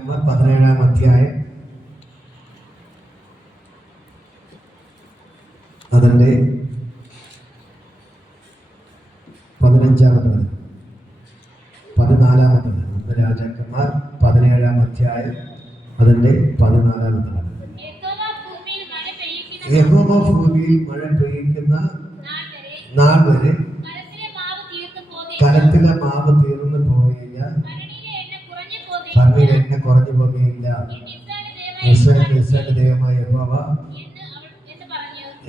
രാജാക്കന്മാർ 17-ാം അധ്യായം അതിൻ്റെ 15-ാമത്തെ 14-ാമത്തെ. ഒന്ന് രാജാക്കന്മാർ 17-ാം അധ്യായം അതിൻ്റെ 14-ാമത്തെ. യഹോവ ഭൂമിയിൽ മഴ പെയ്യിക്കുന്ന നാൾ വരെ കലത്തിലെ മാവ് തീർന്നു പോയില്ല, ഭരണിയിലെ എണ്ണ കുറഞ്ഞു പോകുകയില്ല. ഇസ്രായേലിന്റെ ദൈവമായ യഹോവ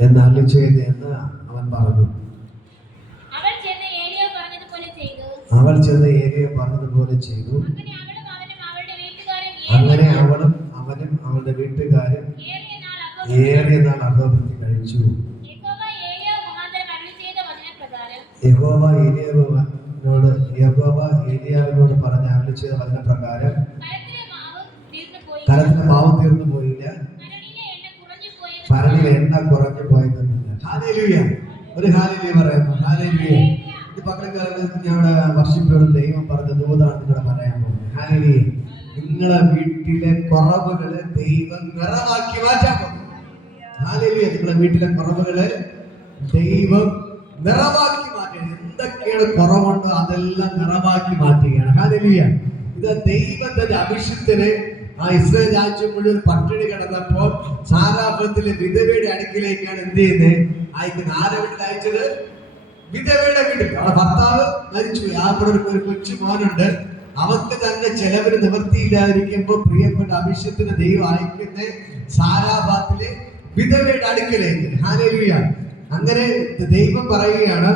എന്ന് അരുളിച്ചെയ്തു എന്ന് അവൻ പറഞ്ഞു. അവൾ ചെന്ന് ഏലിയ പറഞ്ഞതുപോലെ ചെയ്തു. അങ്ങനെ അവളും അവനും അവളുടെ വീട്ടുകാരും ഏറിയ നാൾ അഹോവൃത്തി കഴിച്ചു. യഹോവ ഏലിയാവിനോട് പറഞ്ഞ അരുളി ചെയ്ത വചനപ്രകാരം കലത്തിലെ മാവ് തീർന്നു പോയില്ല, ഭരണിയിലെ എണ്ണ കുറഞ്ഞു പോയതൊന്നുമില്ല. ഹല്ലേലൂയ. ഒരു ഹല്ലേലൂയ പറയുന്നു. ഹല്ലേലൂയ. ഇത് പകൽക്കാലത്ത് ഞങ്ങളുടെ വർഷിപ്പോഴും ദൈവം പറഞ്ഞ ദൂതാണ് നിങ്ങളെ പറയാൻ പോകുന്നത്. ഹല്ലേലൂയ. നിങ്ങളെ വീട്ടിലെ കുറവുകളെ ദൈവം നിറവാക്കി മാറ്റാൻ പോകുന്നു. ഹല്ലേലൂയ. നിങ്ങളെ വീട്ടിലെ കുറവുകളെ ദൈവം നിറവാക്കി മാറ്റുകയാണ്. എന്തൊക്കെയാണ് കുറവുണ്ടോ അതെല്ലാം നിറവാക്കി മാറ്റുകയാണ്. ഹല്ലേലൂയ. ഇത് ദൈവത്തിന്റെ അഭിഷിക്തനെ ആ ഇസ്രായേൽ രാജ്യം മുഴുവൻ പട്ടിണി കിടന്നപ്പോൾ സാരാഫത്തിലെ വിധവയുടെ അടുക്കിലേക്കാണ് എന്ത് ചെയ്യുന്നത്? അയക്കുന്നത്. ആരെ വീട്ടിൽ അയച്ചത്? വിധവയുടെ വീട്ടിൽ. അവളുടെ ഭർത്താവ് മരിച്ചുപോയി. ആ കൂടെ ഒരു കൊച്ചു മോനുണ്ട്. അവർക്ക് തന്നെ ചെലവിന് നിവൃത്തിയില്ലാതിരിക്കുമ്പോൾ പ്രിയപ്പെട്ട അഭിഷേകത്തിന് ദൈവം അയക്കുന്ന സാരാഫത്തിലെ വിധവയുടെ അടുക്കിലേക്ക്. ഹല്ലേലൂയ. അങ്ങനെ ദൈവം പറയുകയാണ്,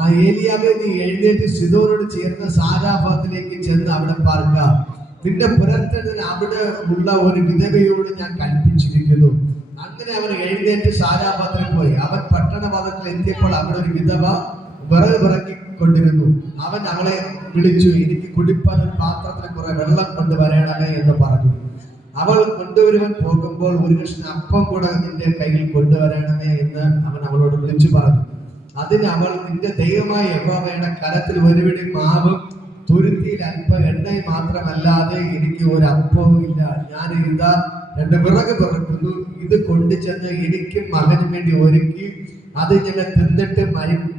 ആ ഏലിയാവേ, നീ എഴുന്നേറ്റ് സിദോനോട് ചേർന്ന് സാരാഫത്തിലേക്ക് ചെന്ന് അവിടെ പാർക്കുക. നിന്റെ പുറത്തിന് അവിടെ ഉള്ള ഒരു വിധവയോട് ഞാൻ കൽപ്പിച്ചിരിക്കുന്നു. അങ്ങനെ അവൻ എഴുന്നേറ്റ് സാരാഫത്തിൽ പോയി. അവൻ പട്ടണവാദത്തിൽ എത്തിയപ്പോൾ അവിടെ ഒരു വിധവ വിറക് പിറക്കിക്കൊണ്ടിരുന്നു. അവൻ അവളെ വിളിച്ചു, എനിക്ക് കുടിപ്പാൻ ഒരു പാത്രത്തിൽ കുറെ വെള്ളം കൊണ്ടുവരണമേ എന്ന് പറഞ്ഞു. അവൾ കൊണ്ടുവരുവാൻ പോകുമ്പോൾ ഒരു കഷ്ണം അപ്പം കൂടെ നിന്റെ കയ്യിൽ കൊണ്ടുവരണമേ എന്ന് അവൻ അവളോട് വിളിച്ചു പറഞ്ഞു. അതിന് അവൾ, നിന്റെ ദൈവമായ യഹോവയുടെ കരത്തിൽ ഒരു പിടി മാവും തുരുത്തിയിൽ അല്പം എണ്ണയും മാത്രമല്ലാതെ എനിക്ക് ഒരു അപ്പവും ഇല്ല. ഞാൻ ഇതാ 2 വിറക് പിറക്കുന്നു. ഇത് കൊണ്ടുചെന്ന് എനിക്കും മകനും വേണ്ടി ഒരുക്കി അത് ഞങ്ങൾ തിന്നിട്ട്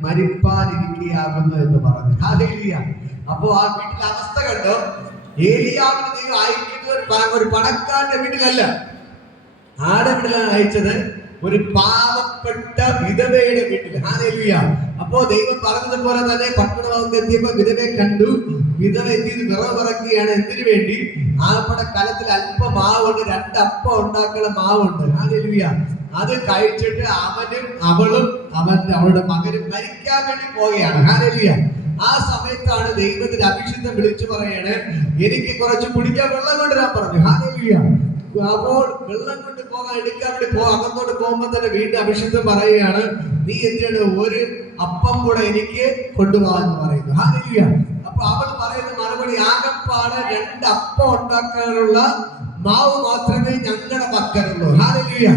മരിപ്പാനിരിക്കുകയാകുന്നു എന്ന് പറഞ്ഞു. ഹല്ലേലൂയ. അപ്പോ ആ വീട്ടിലെ അവസ്ഥ കണ്ടോ? ഏലിയാവിനെ ദൈവം അയക്കുന്നത് ഒരു പണക്കാരന്റെ വീട്ടിലല്ല. ആരുടെ വീട്ടിലാണ് അയച്ചത്? ഒരു പാവപ്പെട്ട വിധവയുടെ വീട്ടിൽ. ഹല്ലേലൂയ. അപ്പോ ദൈവം പറഞ്ഞതുപോലെ തന്നെ പട്ടണവാദത്തിൽ എത്തിയപ്പോൾ വിധവയെ കണ്ടു. വിധവ എത്തിയത് വിറവ് പറക്കുകയാണ്. എന്തിനു വേണ്ടി? ആപ്പടെ കലത്തിൽ അല്പം മാവുണ്ട്, 2 അപ്പം ഉണ്ടാക്കുന്ന മാവുണ്ട്. ഹല്ലേലൂയ. അത് കഴിച്ചിട്ട് അവനും അവളും അവളുടെ മകനും മരിക്കാൻ വേണ്ടി പോവുകയാണ്. ഹല്ലേലൂയ. ആ സമയത്താണ് ദൈവത്തിന്റെ അഭിഷിക്തൻ വിളിച്ചു പറയാണ്, എനിക്ക് കുറച്ച് കുടിക്കാൻ വെള്ളം കൊണ്ടുവരാൻ പറഞ്ഞു. ഹല്ലേലൂയ. അപ്പോൾ വെള്ളം കൊണ്ട് പോകാൻ എടുക്കാൻ വേണ്ടി അകത്തോട്ട് പോകുമ്പോൾ തന്നെ വീണ്ടും അഭിഷിക്തൻ പറയുകയാണ്, നീ എന്താണ് ഒരു അപ്പം കൂടെ എനിക്ക് കൊണ്ടുപോകാന്ന് പറയുന്നു. ഹല്ലേലൂയ. അപ്പൊ അവൾ പറയുന്ന മറുപടി, ആകപ്പാട് 2 അപ്പം ഉണ്ടാക്കാനുള്ള മാവ് മാത്രമേ ഞങ്ങളുടെ പക്കലുള്ളൂ. ഹല്ലേലൂയ.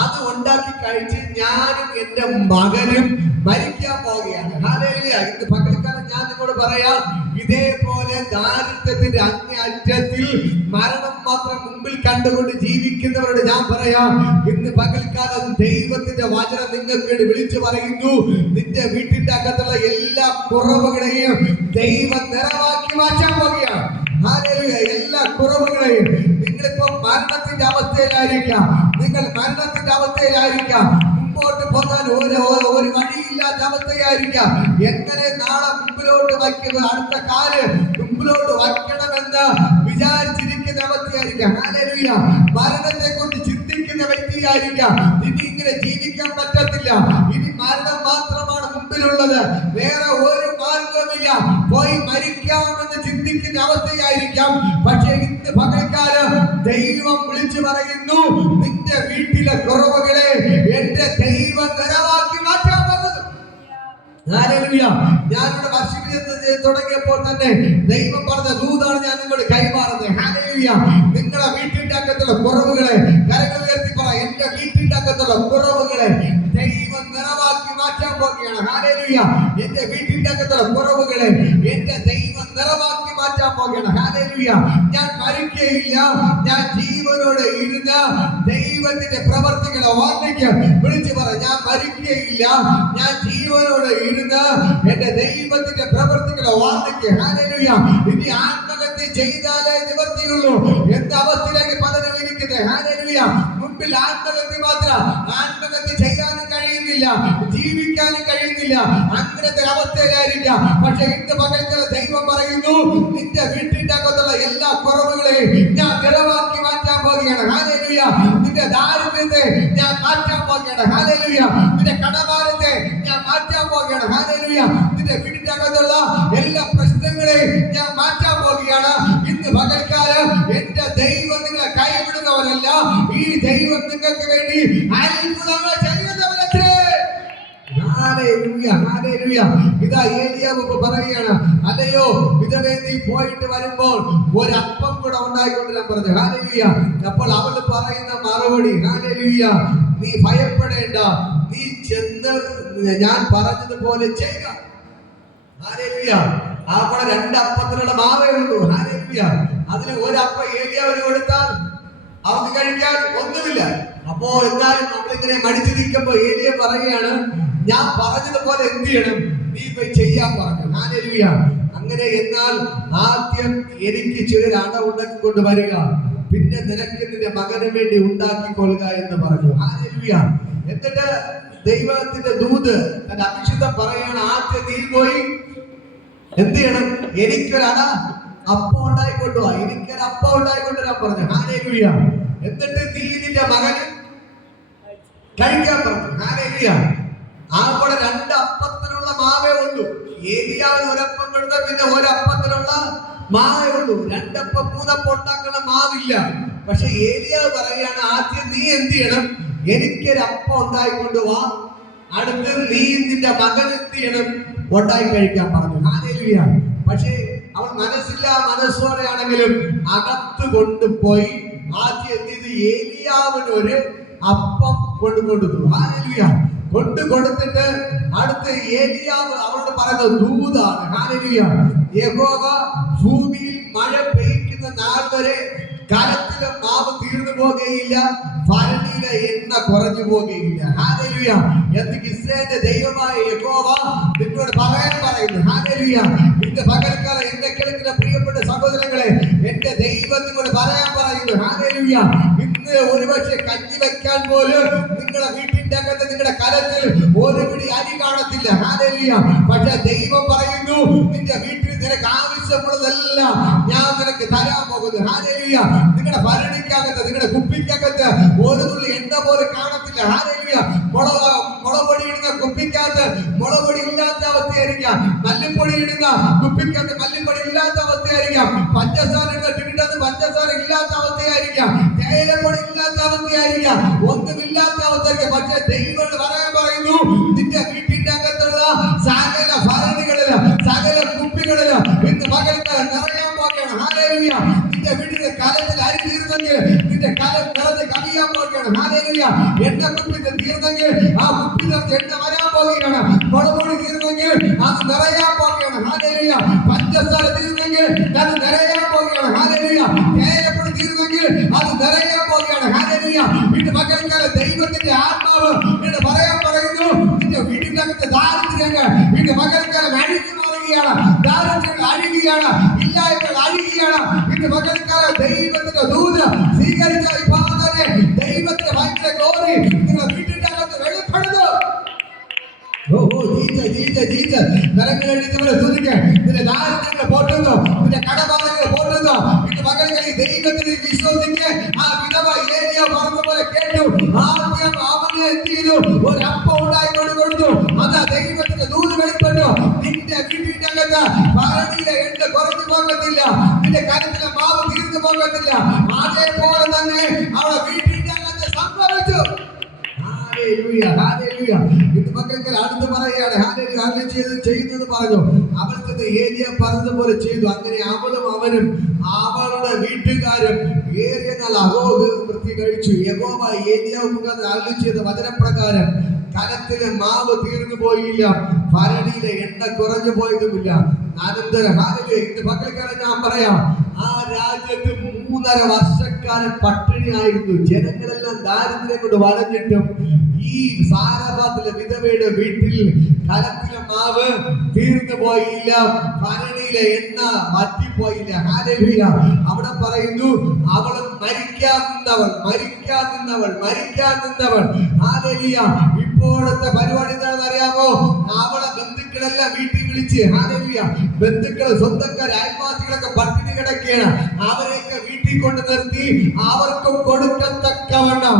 അത് ഉണ്ടാക്കി കഴിച്ച് ഞാനും എന്റെ മകനും മരിക്കാൻ പോവുകയാണ്. ഹല്ലേലൂയ. ഇന്ന് പകൽക്കാലം ഞാൻ നിങ്ങളോട് പറയാം, ഇതേപോലെ ദാരിദ്ര്യത്തിന്റെ അങ്ങേയറ്റത്തിൽ മരണം മാത്രം മുമ്പിൽ കണ്ടുകൊണ്ട് ജീവിക്കുന്നവരോട് ഞാൻ പറയാം, ഇന്ന് പകൽക്കാലം ദൈവത്തിന്റെ വചനം നിങ്ങൾക്ക് വേണ്ടി വിളിച്ചു പറയുന്നു, നിന്റെ വീട്ടിന്റെ അകത്തുള്ള എല്ലാ കുറവുകളെയും ദൈവം നിറവാക്കി മാറ്റാൻ പോവുകയാണ്. ഹല്ലേലൂയ. എല്ലാ കുറവുകളെയും. നിങ്ങളിപ്പോ മരണത്തിന്റെ അവസ്ഥയിലായിരിക്കാം, നിങ്ങൾ മരണത്തിന്റെ അവസ്ഥയിലായിരിക്കാം, മുമ്പോട്ട് പോകാൻ ഒരു വഴിയില്ലാത്ത അവസ്ഥയായിരിക്കാം. എങ്ങനെ നാളെ മുമ്പിലോട്ട് വയ്ക്കുന്നത്, അടുത്ത കാല് മുമ്പിലോട്ട് വയ്ക്കണമെന്ന് വിചാരിച്ചിരിക്കുന്ന അവസ്ഥയായിരിക്കാം. ഹല്ലേലൂയ. മരണത്തെ കുറിച്ച് ചിന്തിക്കുന്ന വ്യക്തിയായിരിക്കാം. ഇനി ഇങ്ങനെ ജീവിക്കാൻ പറ്റത്തില്ല, ഇനി മരണം മാത്രമാണ് മുമ്പിലുള്ളത്, വേറെ ഒരു മാർഗവുമില്ല, പോയി മരിക്കാമെന്ന് ചിന്തിക്കുന്ന അവസ്ഥയായിരിക്കാം. പക്ഷേ ഇന്ന് പകൽക്കാലം ദൈവം വിളിച്ചു പറയുന്നു, നിന്റെ വീട്ടിലെ കുറവുകളെ എന്റെ ദൈവം നിറവാക്കി മാറ്റാൻ പോകുന്നു. ഹല്ലേലൂയ. ഞാനിവിടെ വർഷിപ്പിച്ച് തുടങ്ങിയപ്പോൾ തന്നെ ദൈവം പറഞ്ഞ ദൂതാണ് ഞാൻ നിങ്ങളോട് കൈമാറുന്നത്. ഹല്ലേലൂയ. നിങ്ങളുടെ വീട്ടിന്റെ അകത്തുള്ള കുറവുകളെ കരങ്ങൾ ഉയർത്തി പറ, എന്റെ വീട്ടിന്റെ അകത്തുള്ള കുറവുകളെ ദൈവം നിറവാക്കി മാറ്റാൻ പോകുകയാണ്. ഹല്ലേലൂയ. എന്റെ വീട്ടിന്റെ അകത്തുള്ള കുറവുകളെ എന്റെ ദൈവം നിറവാക്കി മാറ്റാൻ പോകുകയാണ്. പോകുകയാണ്. ഹല്ലേലൂയ. ഞാൻ മരിക്കുകയില്ല, ഞാൻ ജീവനോടെ ഇരുന്ന ദൈവത്തിന്റെ പ്രവർത്തികളെ വർണ്ണിക്കും. വിളിച്ചു പറ, ഞാൻ മരിക്കുകയില്ല, ഞാൻ ജീവനോടെ ഇരുന്ന എന്റെ ദൈവത്തിന്റെ പ്രവർത്തികളെ വർണ്ണിക്കും. ഹല്ലേലൂയ. ഇനി ആത്മഹത്യ ചെയ്താലേ നിവർത്തിയുള്ളൂ എന്ന അവസ്ഥയിലേക്ക് പലരും ഇരിക്കുന്നത്. ഹല്ലേലൂയ. മുൻപിൽ ആത്മഹത്യ മാത്രം, ആത്മഹത്യ ചെയ്യാനും കഴിയുന്നില്ല, ജീവിക്കാനും കഴിയുന്നില്ല, അങ്ങനത്തെ അവസ്ഥയിലായിരിക്കാം. പക്ഷെ ഇന്ന് പകൽക്കുള്ള ദൈവം പറയുന്നു, നിന്റെ വീട്ടിന്റെ അകത്തുള്ള എല്ലാ കുറവുകളെയും ഞാൻ നിറവാക്കി മാറ്റാൻ പോകുകയാണ്. ഹല്ലേലൂയ. നിന്റെ ദാരിദ്ര്യത്തെ ഞാൻ മാറ്റാൻ പോകുകയാണ്. ഹല്ലേലൂയ. നിന്റെ കടഭാരത്തെ ഞാൻ മാറ്റാൻ പോകുകയാണ്. ഹല്ലേലൂയ. നിന്റെ വീടിന്റെ അകത്തുള്ള എല്ലാ പ്രശ്നങ്ങളെയും ഞാൻ മാറ്റാൻ പോകുകയാണ്. ഇന്ന് പകൽക്കാലം എന്റെ ദൈവം നിങ്ങളെ കൈവിടുന്നവരല്ല, ഈ ദൈവം നിങ്ങൾക്ക് വേണ്ടി അത്ഭുതങ്ങൾ ചെയ്യുന്നവരത്രേ. Hallelujah, hallelujah. ഇതാ ഏലിയാവ് പറയുകയാണ്, അല്ലയോ വിധവേ, നീ പോയിട്ട് വരുമ്പോൾ ഒരപ്പം കൂടെ ഉണ്ടായിക്കൊണ്ടിരാൻ പറഞ്ഞു. ഹല്ലേലൂയ. അപ്പോൾ അവൾ പറയുന്ന മറുപടി, ഹല്ലേലൂയ, നീ ഭയപ്പെടേണ്ട, നീ ചെന്ന് ഞാൻ പറഞ്ഞതുപോലെ ചെയ്യുക. ഹല്ലേലൂയ. അവിടെ 2 അപ്പത്തിനുള്ള മാവേ ഉള്ളൂ. ഹല്ലേലൂയ. അതിന് ഒരപ്പം ഏലിയാവിന് കൊടുത്താൽ അവർക്ക് കഴിക്കാൻ ഒന്നുമില്ല. അപ്പോ എന്നാലും നമ്മളിങ്ങനെ മടിച്ചു നിൽക്കുമ്പോ ഏലിയ പറയുകയാണ്, ഞാൻ പറഞ്ഞതുപോലെ എന്ത് ചെയ്യണം, നീ പോയി ചെയ്യാൻ പറഞ്ഞു. ഹല്ലേലൂയ. അങ്ങനെ എന്നാൽ ആദ്യം എനിക്ക് ചിലർ അട ഉണ്ടാക്കിക്കൊണ്ട് വരിക, പിന്നെ നിനക്ക് നിന്റെ മകന് വേണ്ടി ഉണ്ടാക്കിക്കൊള്ളുക എന്ന് പറഞ്ഞു. ഹല്ലേലൂയ. എന്നിട്ട് ദൈവത്തിന്റെ ദൂത് തന്റെ അഭിഷിക്തം പറയാണ്, ആദ്യം നീ പോയി എന്ത് ചെയ്യണം, എനിക്കൊരട അപ്പം ഉണ്ടായിക്കൊണ്ടുവാ, എനിക്കൊരു അപ്പം ഉണ്ടായിക്കൊണ്ടുവരാൻ പറഞ്ഞു. ഹല്ലേലൂയ. എന്നിട്ട് നീ നിന്റെ മകന് കഴിക്കാൻ പറഞ്ഞു. ഹല്ലേലൂയ. ആ കൂടെ 2 അപ്പത്തിനുള്ള മാവേ ഉള്ളൂ. ഏലിയാവിന് ഒരപ്പം കൊടുത്താൽ പിന്നെ ഒരപ്പത്തിനുള്ള മാവേ ഉള്ളൂ. 2 അപ്പം 3 അപ്പം ഉണ്ടാക്കുന്ന മാവില്ല. പക്ഷെ ഏലിയാവ് പറയാണ്, ആദ്യം നീ എന്ത് ചെയ്യണം, എനിക്കൊരു അപ്പം ഉണ്ടായിക്കൊണ്ടുവാ, അടുത്ത് നീ നിന്റെ മകൻ എന്ത് ചെയ്യണം, ഉണ്ടായി കഴിക്കാൻ പറഞ്ഞു. ഹല്ലേലൂയ. പക്ഷേ അവൾ മനസ്സോടെ ആണെങ്കിലും അകത്ത് കൊണ്ടുപോയി ആദ്യം എന്ത് ചെയ്തു, ഏലിയാവിന് ഒരു അപ്പം കൊണ്ടുകൊടുത്തു. ഹല്ലേലൂയ. കൊടുത്തിട്ട് അടുത്ത് ഏലിയാവ് അവളോട് പറയുന്നത് ദൂതാണ്. ഹല്ലേലൂയ. യഹോവ ഭൂമിയിൽ മഴ പെയ്യുന്ന നാൾ വരെ കലത്തിലെ മാവ് തീർന്നു പോകുകയില്ല, ഭരണിയിലെ എണ്ണ കുറഞ്ഞു പോകുകയില്ല. ഹല്ലേലൂയ. എന്ന് ഇസ്രായേലിന്റെ ദൈവമായ യഹോവ നിന്നോട് പറയാൻ പറയുന്നു. ഹല്ലേലൂയ. ഇന്ന് പകൽക്കാലം എന്നെ കേൾക്കുന്ന പ്രിയപ്പെട്ട സഹോദരങ്ങളെ, എന്റെ ദൈവം നിങ്ങളോട് പറയാൻ പറയുന്നു. ഹല്ലേലൂയ. ഇന്ന് ഒരുപക്ഷെ കഞ്ഞി വെക്കാൻ പോലും നിങ്ങളുടെ വീട്ടിന്റെ അകത്ത് നിങ്ങളുടെ കലത്തിൽ ഒരു പിടി അരി കാണത്തില്ല. ഹല്ലേലൂയ. പക്ഷെ ദൈവം പറയുന്നു, നിന്റെ വീട്ടിൽ നിനക്ക് ആവശ്യമുള്ളതെല്ലാം ഞാൻ നിനക്ക് തരാൻ പോകുന്നു. ഹല്ലേലൂയ. നിങ്ങളുടെ ഭരണിക്കകത്ത്, നിങ്ങളുടെ കുപ്പിക്കകത്ത് ഒരു തുള്ളി എണ്ണ പോലും കാണത്തില്ല. ഹല്ലേലൂയ. മുളപൊടി ഇടുന്ന കുപ്പിക്കകത്ത് മുളപൊടി ഇല്ലാത്ത അവസ്ഥയായിരിക്കാം, മല്ലിപ്പൊടി ഇടുന്ന കുപ്പിക്കകത്ത് മല്ലിപ്പൊടി ഇല്ലാത്ത അവസ്ഥയായിരിക്കാം, പഞ്ചസാര ഇടുന്നത് പഞ്ചസാര ഇല്ലാത്ത അവസ്ഥയായിരിക്കാം, തേയിലപ്പൊടി ഇല്ലാത്ത അവസ്ഥയായിരിക്കാം, ഒന്നുമില്ലാത്ത അവസ്ഥയായിരിക്കാം. പക്ഷെ ദൈവം പറയാൻ പറയുന്നു, നിന്റെ വീട്ടിന്റെ അകത്തുള്ള സകല ഭരണികളില്, സകല കുപ്പികളില് ഇന്ന് പകൽക്കാലം നിറയാൻ പോകുകയാണ്. ഹല്ലേലൂയ. നിന്റെ വീട്ടിലെ കലത്തിൽ അരി തീർന്നെങ്കിൽ നിന്റെ കലം നിറഞ്ഞ് കവിയാൻ പോകുകയാണ്. ഹല്ലേലൂയ. എണ്ണ കുപ്പി തീർന്നെങ്കിൽ ആ കുപ്പി നിറഞ്ഞ് എണ്ണ വരാൻ പോകുകയാണ്. മുളപൊടി തീർന്നെങ്കിൽ അത് നിറയാൻ പോകുകയാണ്. ഹല്ലേലൂയ. പഞ്ചസാര തീർന്നെങ്കിൽ അത് നിറയാൻ പോകുകയാണ്. ഹല്ലേലൂയ. തേയിലപ്പൊടി തീർന്നെങ്കിൽ അത് നിറയാൻ പോകുകയാണ്. ഹല്ലേലൂയ. ഇന്ന് പകൽക്കാലം ദൈവത്തിന്റെ ആത്മാവ് എന്ന് പറയാൻ പറയുന്നു, നിന്റെ വീടിന്റെ അകത്ത് ദാരിദ്ര്യങ്ങൾ ഇന്ന് പകൽക്കാലം അഴിഞ്ഞു മാറുകയാണ്, ദാരിദ്ര്യങ്ങൾ അഴിയുകയാണ്, ഇല്ലായ്മകൾ അഴിയുകയാണ്. ഇന്ന് പകൽക്കാലം ദൈവത്തിന്റെ ദൂത് സ്വീകരിച്ച വിഭാഗനെ ദൈവത്തിന്റെ ഭയങ്കര ഗ്ലോറി നിങ്ങളുടെ വീട്ടിന്റെ അകത്ത് വെളിപ്പെടുന്നു. നിന്റെ ദാരിദ്ര്യങ്ങൾ പോറ്റുന്നു, നിന്റെ കടബാധകൾ പോറ്റുന്നു. ഇന്ന് പകൽക്കാലം ദൈവത്തിന് വിശ്വസിക്ക്. ആ വിധവ ഏലിയ പറഞ്ഞ പോലെ കേട്ടു. ആദ്യം അവന് എന്ത് ചെയ്തു, ഒരപ്പം ഉണ്ടായിക്കൊണ്ട് കൊടുത്തു. അതാ ദൈവത്തിന്റെ ദൂത് വെളിപ്പെട്ടു. നിന്റെ വീട്ടിന്റെ അകത്ത് ഭരണിയിലെ എണ്ണ കുറഞ്ഞു പോകത്തില്ല, നിന്റെ കരത്തിലെ മാവ് തീർന്നു പോകത്തില്ല. അതേപോലെ തന്നെ അവളെ വീട്ടിന്റെ അകത്ത് സംഭവിച്ചു. Hallelujah, hallelujah. ഇന്ന് മക്കൾക്ക് അടുത്ത് പറയുകയാണ്, ഹല്ലേലൂയ, ഹല്ലേലൂയ ചെയ്യുന്നത് പറഞ്ഞു. അവൾക്ക് ഏലിയ പറഞ്ഞതുപോലെ ചെയ്തു. അങ്ങനെ അവളും അവനും അവളുടെ വീട്ടുകാരും ഏറിയ നാൾ അഹോവൃത്തി കഴിച്ചു. യഹോവ ഏലിയാവ് മുഖാന്തരം അരുളി ചെയ്ത വചനപ്രകാരം കലത്തിലെ മാവ് തീർന്നു പോയില്ല, ഭരണിയിലെ എണ്ണ കുറഞ്ഞു പോയതുമില്ല. അനന്തരം ഇന്ന് പകൽക്കാലം ഞാൻ പറയാം, ആ രാജ്യത്ത് 3.5 വർഷക്കാലം പട്ടിണിയായിരുന്നു. ജനങ്ങളെല്ലാം ദാരിദ്ര്യം കൊണ്ട് വലഞ്ഞിട്ടും ഈ സാരഭാത്തിലെ വിധവയുടെ വീട്ടിൽ കലത്തിലെ മാവ് തീർന്നു പോയില്ല, ഭരണിയിലെ എണ്ണ വറ്റിപ്പോയില്ല. ഹല്ലേലൂയ. അവിടെ പറയുന്നു, അവൾ മരിക്കാൻ നിന്നവൾ. ഹല്ലേലൂയ. ഇപ്പോഴത്തെ പരിപാടി എന്താണെന്ന് അറിയാമോ? അവളെ ബന്ധുക്കളെല്ലാം വീട്ടിൽ വിളിച്ച്, ഹല്ലേലൂയ, ബന്ധുക്കൾ, സ്വന്തക്കാർ, അയൽവാസികളൊക്കെ പട്ടിണി കിടക്കുകയാണ്. അവരെയൊക്കെ വീട്ടിൽ കൊണ്ട് നിർത്തി അവർക്കും കൊടുക്കത്തക്കവണ്ണം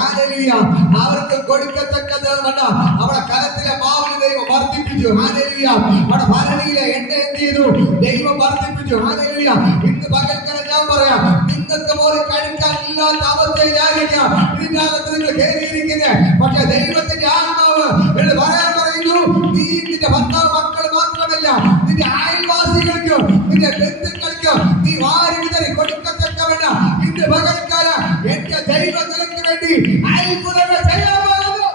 ഹല്ലേലൂയ, അവർക്കും കൊടുക്കത്തക്കവണ്ണം അവിടെ കലത്തിലെ മാവിന് ദൈവം വർദ്ധിപ്പിച്ചു. ഹല്ലേലൂയ. അവിടെ ഭരണിയിലെ എണ്ണ എന്ത് ചെയ്തു? ദൈവം വർദ്ധിപ്പിച്ചു. ഹല്ലേലൂയ. ഇന്ന് പകൽക്കാലം ഞാൻ പറയാം, നിങ്ങൾക്ക് പോലും കഴിക്കാൻ ഇല്ലാത്ത അവസ്ഥയിലായിരിക്കാം ഇതിനകത്ത് നിങ്ങൾ കയറിയിരിക്കുന്നത്. പക്ഷെ ദൈവത്തിന്റെ ആത്മാവ് എന്ന് പറയാൻ പറയുന്നു, നീ നിന്റെ ഭർത്താവ്, മക്കൾ മാത്രമല്ല, നിന്റെ അയൽവാസികൾക്കും നിന്റെ ബന്ധുക്കൾക്കും നീ വാരി വിതറി കൊടുക്കത്തക്കവണ്ണം ഇന്ന് പകൽക്കാലം എന്റെ ദൈവം നിനക്ക് വേണ്ടി അത്ഭുതങ്ങൾ ചെയ്യാൻ പോകുന്നു.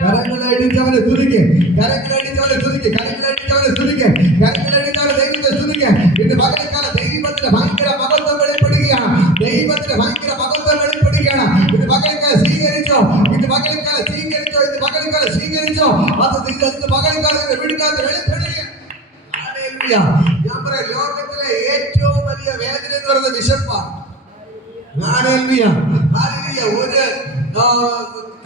കരങ്ങളടിച്ചവനെ സ്തുതിക്ക്, കരങ്ങളടിച്ചവനെ സ്തുതിക്ക്, കരങ്ങളടിച്ചവനെ സ്തുതിക്ക്, കരങ്ങളടിച്ചവനെ ദൈവത്തെ സ്തുതിക്ക്. ഇന്ന് പകൽക്കാലം ദൈവത്തിന്റെ ഭയങ്കര മഹത്വം വെളിപ്പെടുകയാണ്. ദൈവത്തിന്റെ ഭയങ്കര മഹത്വം വെളിപ്പെടുകയാണ്. ഇത് പകൽക്കാലം സ്വീകരിച്ചോ, ഇത് പകൽക്കാലം സ്വീകരിച്ചോ, ഇത് പകൽക്കാലം സ്വീകരിച്ചോ. അത് ഇന്ന് പകൽക്കാലം വീടിനകത്ത് വെളിപ്പെടുകയാണ്. ഞാൻ പറയാം, ലോകത്തിലെ ഏറ്റവും വലിയ വേദന എന്ന് പറയുന്നത് വിശപ്പാണ്. ഒരു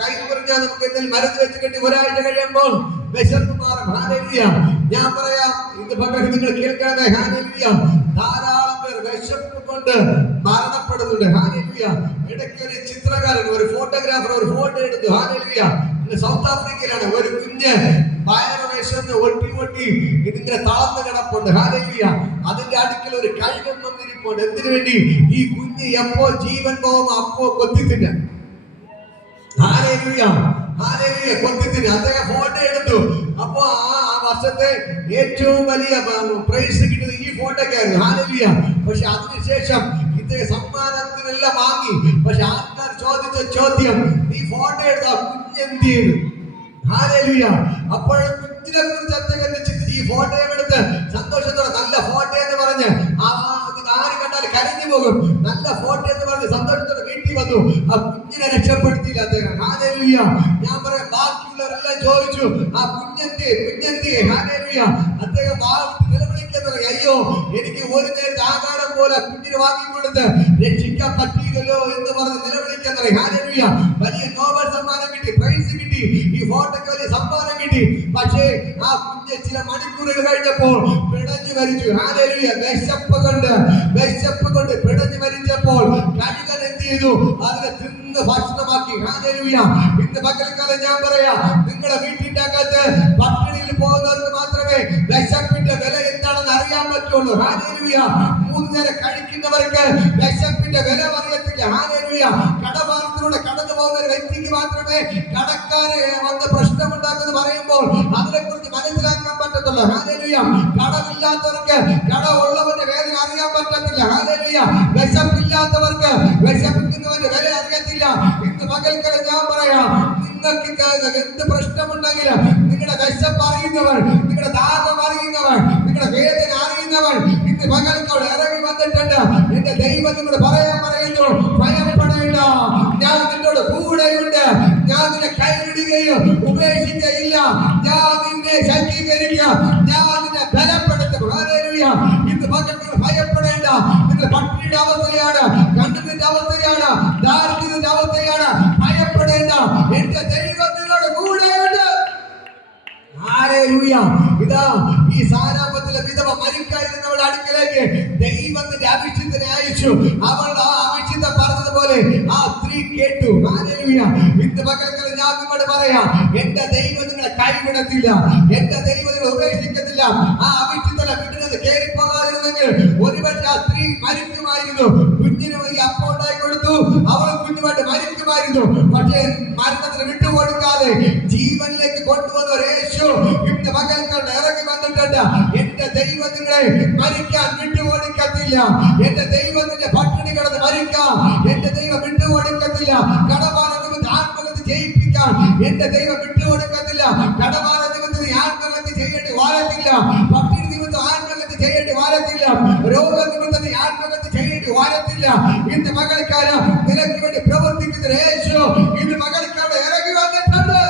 കൈ പറഞ്ഞാൽ നമുക്ക് എന്തെങ്കിലും മരുന്ന് വെച്ച് കെട്ടി ഒരാഴ്ച കഴിയുമ്പോൾ വിശപ്പ് മാറും. ഞാൻ പറയാം, ഇത് പകരം നിങ്ങൾ കേൾക്കണമേ. ധാരാളം പേർ വിശപ്പ് കൊണ്ട് മരണപ്പെടുന്നുണ്ട്. ഇടയ്ക്ക് ഒരു ചിത്രകാരൻ, ഒരു ഫോട്ടോഗ്രാഫർ ഒരു ഫോട്ടോ എടുത്തു. സൗത്ത് ആഫ്രിക്കയിലാണ്. ഒരു കുഞ്ഞ് വയറ് വിശന്ന് ഒട്ടി ഇതിങ്ങനെ തളർന്നു കിടപ്പുണ്ട്. അതിന്റെ അടുക്കൽ ഒരു കഴുകൻ വന്നിരിപ്പുണ്ട്. എന്തിനു വേണ്ടി? ഈ കുഞ്ഞ് എപ്പോ ജീവൻ പോകുമോ അപ്പോ കൊത്തിത്തില്ല. കൊത്തിത്തിന് അദ്ദേഹം ഫോട്ടോ എടുത്തു. അപ്പൊ ആ വർഷത്തെ ഏറ്റവും വലിയ പ്രൈസ് കിട്ടുന്നത് ഈ ഫോട്ടോക്കായിരുന്നു. പക്ഷെ അതിനുശേഷം ഇദ്ദേഹം സമ്മാനത്തിനെല്ലാം വാങ്ങി. പക്ഷെ ആൾക്കാർ ചോദിച്ച ചോദ്യം, നീ ഫോട്ടോ എടുത്ത കുഞ്ഞെന്ത് ചെയ്തു? അപ്പോൾ കുഞ്ഞിനെ കുറിച്ച് അദ്ദേഹം ചിന്തിച്ച് ഈ ഫോട്ടോ എടുത്ത് സന്തോഷത്തോടെ, നല്ല ഫോട്ടോ എന്ന് പറഞ്ഞ് ആര് കണ്ടാൽ കരഞ്ഞു പോകും, നല്ല ഫോട്ടോ എന്ന് പറഞ്ഞ് സന്തോഷത്തോടെ വീട്ടിൽ വന്നു. ആ കുഞ്ഞിനെ രക്ഷപ്പെടുത്തിയില്ല അദ്ദേഹം. ഞാൻ പറയാം, ബാക്കിയുള്ളവരെല്ലാം ചോദിച്ചു, ആ കുഞ്ഞെന്തി. അദ്ദേഹം നിലവിളിക്കാൻ തുടങ്ങി, അയ്യോ, എനിക്ക് ഒരു നേരത്തെ ആകാരം പോലെ കുഞ്ഞിന് വാങ്ങിക്കൊടുത്ത് രക്ഷിക്കാൻ പറ്റിയില്ലല്ലോ എന്ന് പറഞ്ഞ് നിലവിളിക്കാൻ തുടങ്ങി. വലിയ നോബൽ സമ്മാനം കിട്ടി, പ്രൈസ് കിട്ടി, ഈ ഫോട്ടോക്ക് വലിയ സമ്മാനം കിട്ടി. പക്ഷേ ആ കുഞ്ഞ് ചില മണിക്കൂറുകൾ കഴിഞ്ഞപ്പോൾ പിടഞ്ഞു മരിച്ചു. വിശപ്പ് കൊണ്ട് പിടഞ്ഞു മരിച്ചപ്പോൾ കഴുകൻ എന്ത് ചെയ്തു? അതിനെ തിന്ന് ഭക്ഷണമാക്കി. ഇന്ന് പകൽക്കാലം ഞാൻ പറയാം, നിങ്ങളുടെ വീട്ടിന്റെ അകത്ത് പട്ടിണിയിൽ പോകുന്നവർക്ക് മാത്രമേ വിശപ്പിന്റെ വില എന്താണെന്ന് അറിയാൻ പറ്റുള്ളൂ. 3 നേരം കഴിക്കുന്നവർക്ക് വിശപ്പിന്റെ വില അറിയത്തില്ല. കടമാർഗത്തിലൂടെ കടന്നു പോകുന്ന ഒരു വ്യക്തിക്ക് മാത്രമേ കടക്കാരെ വന്ന് പ്രശ്നമുണ്ടാക്കുമെന്ന് പറയുമ്പോൾ അതിനെക്കുറിച്ച് മനസ്സിലാക്കാൻ പറ്റത്തുള്ളൂ. കടമില്ലാത്തവർക്ക് കടമുള്ളവന്റെ വേദന അറിയാൻ പറ്റത്തില്ല. വിശപ്പില്ലാത്തവർക്ക് വിശപ്പിക്കുന്നവന്റെ വില അറിയത്തില്ല. ഇന്ന് പകൽക്കാലം ഞാൻ പറയാം, നിങ്ങൾക്ക് എന്ത് പ്രശ്നമുണ്ടെങ്കിലും നിങ്ങളുടെ വിശപ്പ് അറിയുന്നവർ, നിങ്ങളുടെ ദാഹം അറിയുന്നവർ, നിങ്ങളുടെ വേദന അറിയുന്നവർ ഇന്ന് പകൽക്കാലം ഇറങ്ങി വന്നിട്ടുണ്ട്. എന്റെ ദൈവം നിങ്ങളോട് പറയാൻ പറയുന്നു, ഭയപ്പെടേണ്ട, ഞാൻ നിന്നോട് കൂടെയുണ്ട്. ഞാൻ നിന്നെ കൈവിടുകയും ഉപേക്ഷിക്കുകയില്ല. ഞാൻ നിന്നെ ശക്തീകരിക്കാം, ഞാൻ നിന്നെ ബലപ്പെടുത്തും. ഇന്ന് പകൽക്കാലം ഭയപ്പെടേണ്ട. നിങ്ങൾ പട്ടിണിയുടെ അവസ്ഥയാണ്, കണ്ണുന്നതിന്റെ അവസ്ഥയാണ്, ദാരിദ്ര്യത്തിന്റെ അവസ്ഥയാണ്. ഭയപ്പെടേണ്ട, എന്റെ ദൈവം നിങ്ങളുടെ കൂടെയുണ്ട്. ഇതാ ഈ സാരാപത്തിലെ വിധവ മരിക്കാതിരുന്നവളുടെ അടുക്കലേക്ക് ദൈവത്തിന്റെ അഭിഷിക്തനെ അയച്ചു. അവൾ ആ അഭിഷിക്തൻ പറഞ്ഞതുപോലെ ആ സ്ത്രീ കേട്ടു. ഇന്ന് പകൽക്കാലം ഞാൻ നിങ്ങളോട് പറയാം, എന്റെ ദൈവം നിങ്ങളെ കൈവിടത്തില്ല, എന്റെ ദൈവം നിങ്ങളെ ഉപേക്ഷിക്കത്തില്ല. ആ അഭിഷിക്തനെ വിടുന്നത് കേറിപ്പോകാതിരുന്നെങ്കിൽ ഒരുപക്ഷെ ആ സ്ത്രീ മരിക്കുമായിരുന്നു. കുഞ്ഞിന് ഈ അപ്പം ഉണ്ടായി കൊടുത്തു, അവൾ കുഞ്ഞുമായിട്ട് മരിക്കുമായിരുന്നു. പക്ഷേ മരണത്തിന് വിട്ടുകൊടുക്കാതെ ജീവനിലേക്ക് കൊണ്ടുവന്ന ഒരു യേശു ഇന്ന് പകൽക്കാലം ഇറങ്ങി വന്നിട്ടുണ്ട്. എന്റെ ദൈവം നിങ്ങളെ മരിക്കാൻ വിട്ടുകൊടുക്കത്തില്ല. എന്റെ ദൈവത്തിന്റെ പട്ടിണി കിടന്ന് മരിക്കാം, എന്റെ ദൈവം വിട്ടുകൊടുക്ക കടഭാര നിമിത്തം ആത്മഹത്യ ചെയ്യിപ്പിക്കാൻ എന്റെ ദൈവം വിട്ടുകൊടുക്കത്തില്ല. കടഭാര നിമിത്തം ആത്മഹത്യ ചെയ്യേണ്ടി വാരത്തില്ല. പട്ടിണി നിമിത്തം ആത്മഹത്യ ചെയ്യേണ്ടി വാരത്തില്ല. രോഗ നിമിത്തം ആത്മഹത്യ ചെയ്യേണ്ടി വാരത്തില്ല. ഇന്ന് മകൾക്കാര് നിനക്ക് വേണ്ടി പ്രവർത്തിക്കുന്ന യേശു ഇന്ന് മകൾക്കാട് ഇറങ്ങി വന്നിട്ടുണ്ട്.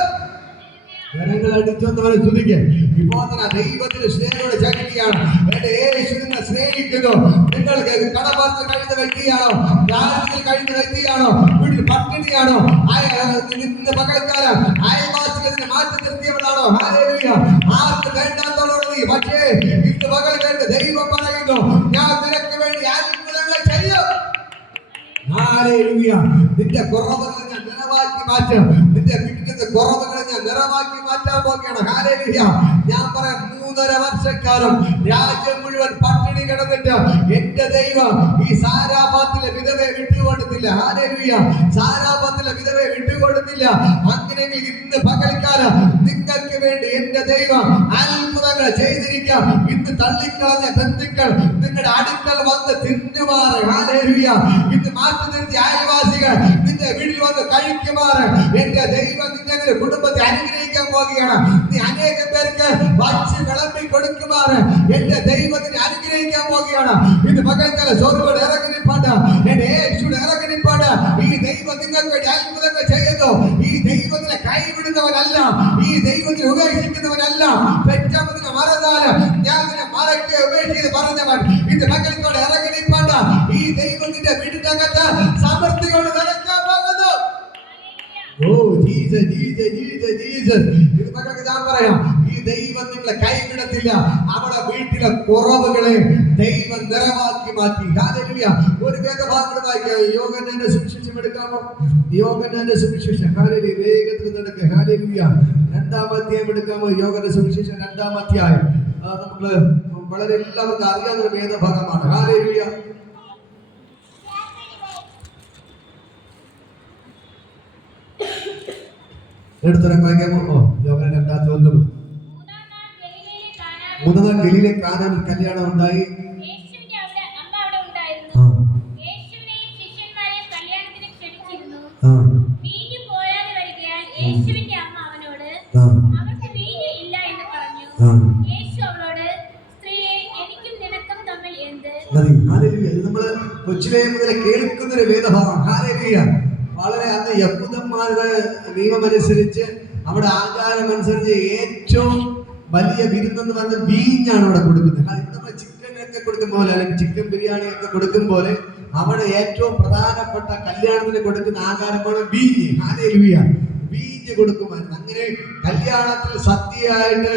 ജനങ്ങൾ അടിച്ചൊന്നവരെ സ്തുതിക്കുക. വിമോചന ദൈവത്തിന് സ്നേഹത്തോടെ ചരിക്കുകയാണ്. എന്റെ യേശു നിന്നെ സ്നേഹിക്കുന്നു. നിങ്ങൾക്ക് കടബാധ്യത കഴിയുന്ന വ്യക്തിയാണോ, ദാരിദ്ര്യത്തിൽ കഴിയുന്ന വ്യക്തിയാണോ, വീട്ടിൽ പട്ടിണിയാണോ, ഇന്ന് മകൾക്കാരൻ അയൽവാസികളെ മാറ്റി നിർത്തിയവളാണോ, ആർക്ക് വേണ്ടാത്തവളോട് നീ. പക്ഷേ ഇന്ന് മകൾക്ക് ദൈവം പറയുന്നു, ഞാൻ നിനക്ക് വേണ്ടി അത്ഭുതങ്ങൾ ചെയ്യും. നിന്റെ കുറവുകൾ ഞാൻ നിറവാക്കി മാറ്റും. നിന്റെ വീട്ടിന്റെ കുറവുകളെ ഞാൻ നിറവാക്കി മാറ്റാൻ പോവുകയാണ്. ഞാൻ പറയാം, 3.5 വർഷക്കാലം രാജ്യം മുഴുവൻ പട്ടിണി കിടന്നിട്ട് എന്റെ ദൈവം ഈ സാരാഭാത്തിലെ വിധവയെ വിട്ടുകൊടുത്തില്ല. സാരാഭാത്തിലെ വിധവയെ വിട്ടുകൊടുത്തില്ല. അങ്ങനെയെങ്കിൽ ഇന്ന് പകൽക്കാലം നിങ്ങൾക്ക് വേണ്ടി എന്റെ ദൈവം അത്ഭുതങ്ങൾ ചെയ്തിരിക്കാം. ഇന്ന് തള്ളിക്കളഞ്ഞ ബന്ധുക്കൾ നിങ്ങളുടെ അടുക്കൽ വന്ന് തിന്നുമാറ്. ഇന്ന് മാറ്റി നിർത്തിയ അയൽവാസികൾ നിന്റെ വീട്ടിൽ വന്ന് കഴിക്കുമാറ് എന്റെ ദൈവം നിന്റെ കുടുംബത്തെ അനുഗ്രഹിക്കാൻ പോവുകയാണ്. നീ അനേകം പേർക്ക് വച്ച് വിളമ്പി കൊടുക്കുമാറ് എന്റെ ദൈവത്തിനെ അനുഗ്രഹിക്കാൻ പോവുകയാണ്. ഇന്ന് പകൽക്കാല സോദരോട് ഇറങ്ങി നിൽപ്പാണ്ട്, എന്റെ യേശുവിടെ ഇറങ്ങി നിൽപ്പാണ്ട്. ഈ ദൈവം നിങ്ങൾക്ക് വേണ്ടി അത്ഭുതങ്ങൾ ചെയ്യുന്നു. ഈ ദൈവത്തിനെ കൈവിടുന്നവനല്ല, ഈ ദൈവത്തിനെ ഉപേക്ഷിക്കുന്നവനല്ല. പെറ്റമ്മതിനെ മറന്നാല് ഞാൻ നിന്നെ മറക്കെ ഉപേക്ഷിച്ച് പറഞ്ഞവൻ ഇന്ന് പകൽക്കോട് ഇറങ്ങി നിൽപ്പാണ്ട്. ഈ ദൈവത്തിന്റെ വീടിനകത്ത് സമൃദ്ധി കൊണ്ട് നടക്കാൻ പോകുന്നു. ഓ ജീസസ് ജീസസ് ജീസസ് ജീസസ്. ഇത് മക്കൾക്ക് ഞാൻ പറയാം, ഈ ദൈവം നിങ്ങളെ കൈവിടത്തില്ല. അവിടെ വീട്ടിലെ കുറവുകളെ ദൈവം നിറവാക്കി മാറ്റി. ഹല്ലേലൂയ. ഒരു വേദഭാഗം വായിക്കാം. യോഹന്നാന്റെ സുവിശേഷം എടുക്കാമോ? യോഹന്നാന്റെ സുവിശേഷം ഹല്ലേലൂയ. വേഗത്തിൽ നടക്കുക. ഹല്ലേലൂയ. 2-ാം അധ്യായം എടുക്കാമോ? യോഹന്നാന്റെ സുവിശേഷം 2-ാം അധ്യായം. നമുക്ക് വളരെ എല്ലാവർക്കും അറിയാവുന്ന ഒരു വേദഭാഗമാണ്. ഹല്ലേലൂയ. എടുത്തിറക്കാമോ? യോഹന്നാൻ 2-ാം. 3 നാൾ ഗലീലയിലെ കാനാനിൽ കല്യാണം ഉണ്ടായി. നമ്മള് കൊച്ചിലെ മുതൽ കേൾക്കുന്നൊരു വേദഭാഗം. വളരെ അന്ന് യഹൂദന്മാരുടെ നിയമമനുസരിച്ച് അവിടെ ആചാരമനുസരിച്ച് ഏറ്റവും വലിയ വിരുന്നെന്ന് പറഞ്ഞ വീഞ്ഞാണ് അവിടെ കൊടുക്കുന്നത്. നമ്മൾ ചിക്കനൊക്കെ കൊടുക്കും പോലെ, അല്ലെങ്കിൽ ചിക്കൻ ബിരിയാണി ഒക്കെ കൊടുക്കും പോലെ അവിടെ ഏറ്റവും പ്രധാനപ്പെട്ട കല്യാണത്തിന് കൊടുക്കുന്ന ആഹാരമാണ് വീഞ്ഞ്. ഹല്ലേലൂയ. വീഞ്ഞ് കൊടുക്കുമായിരുന്നു. അങ്ങനെ കല്യാണത്തിൽ സദ്യയായിട്ട്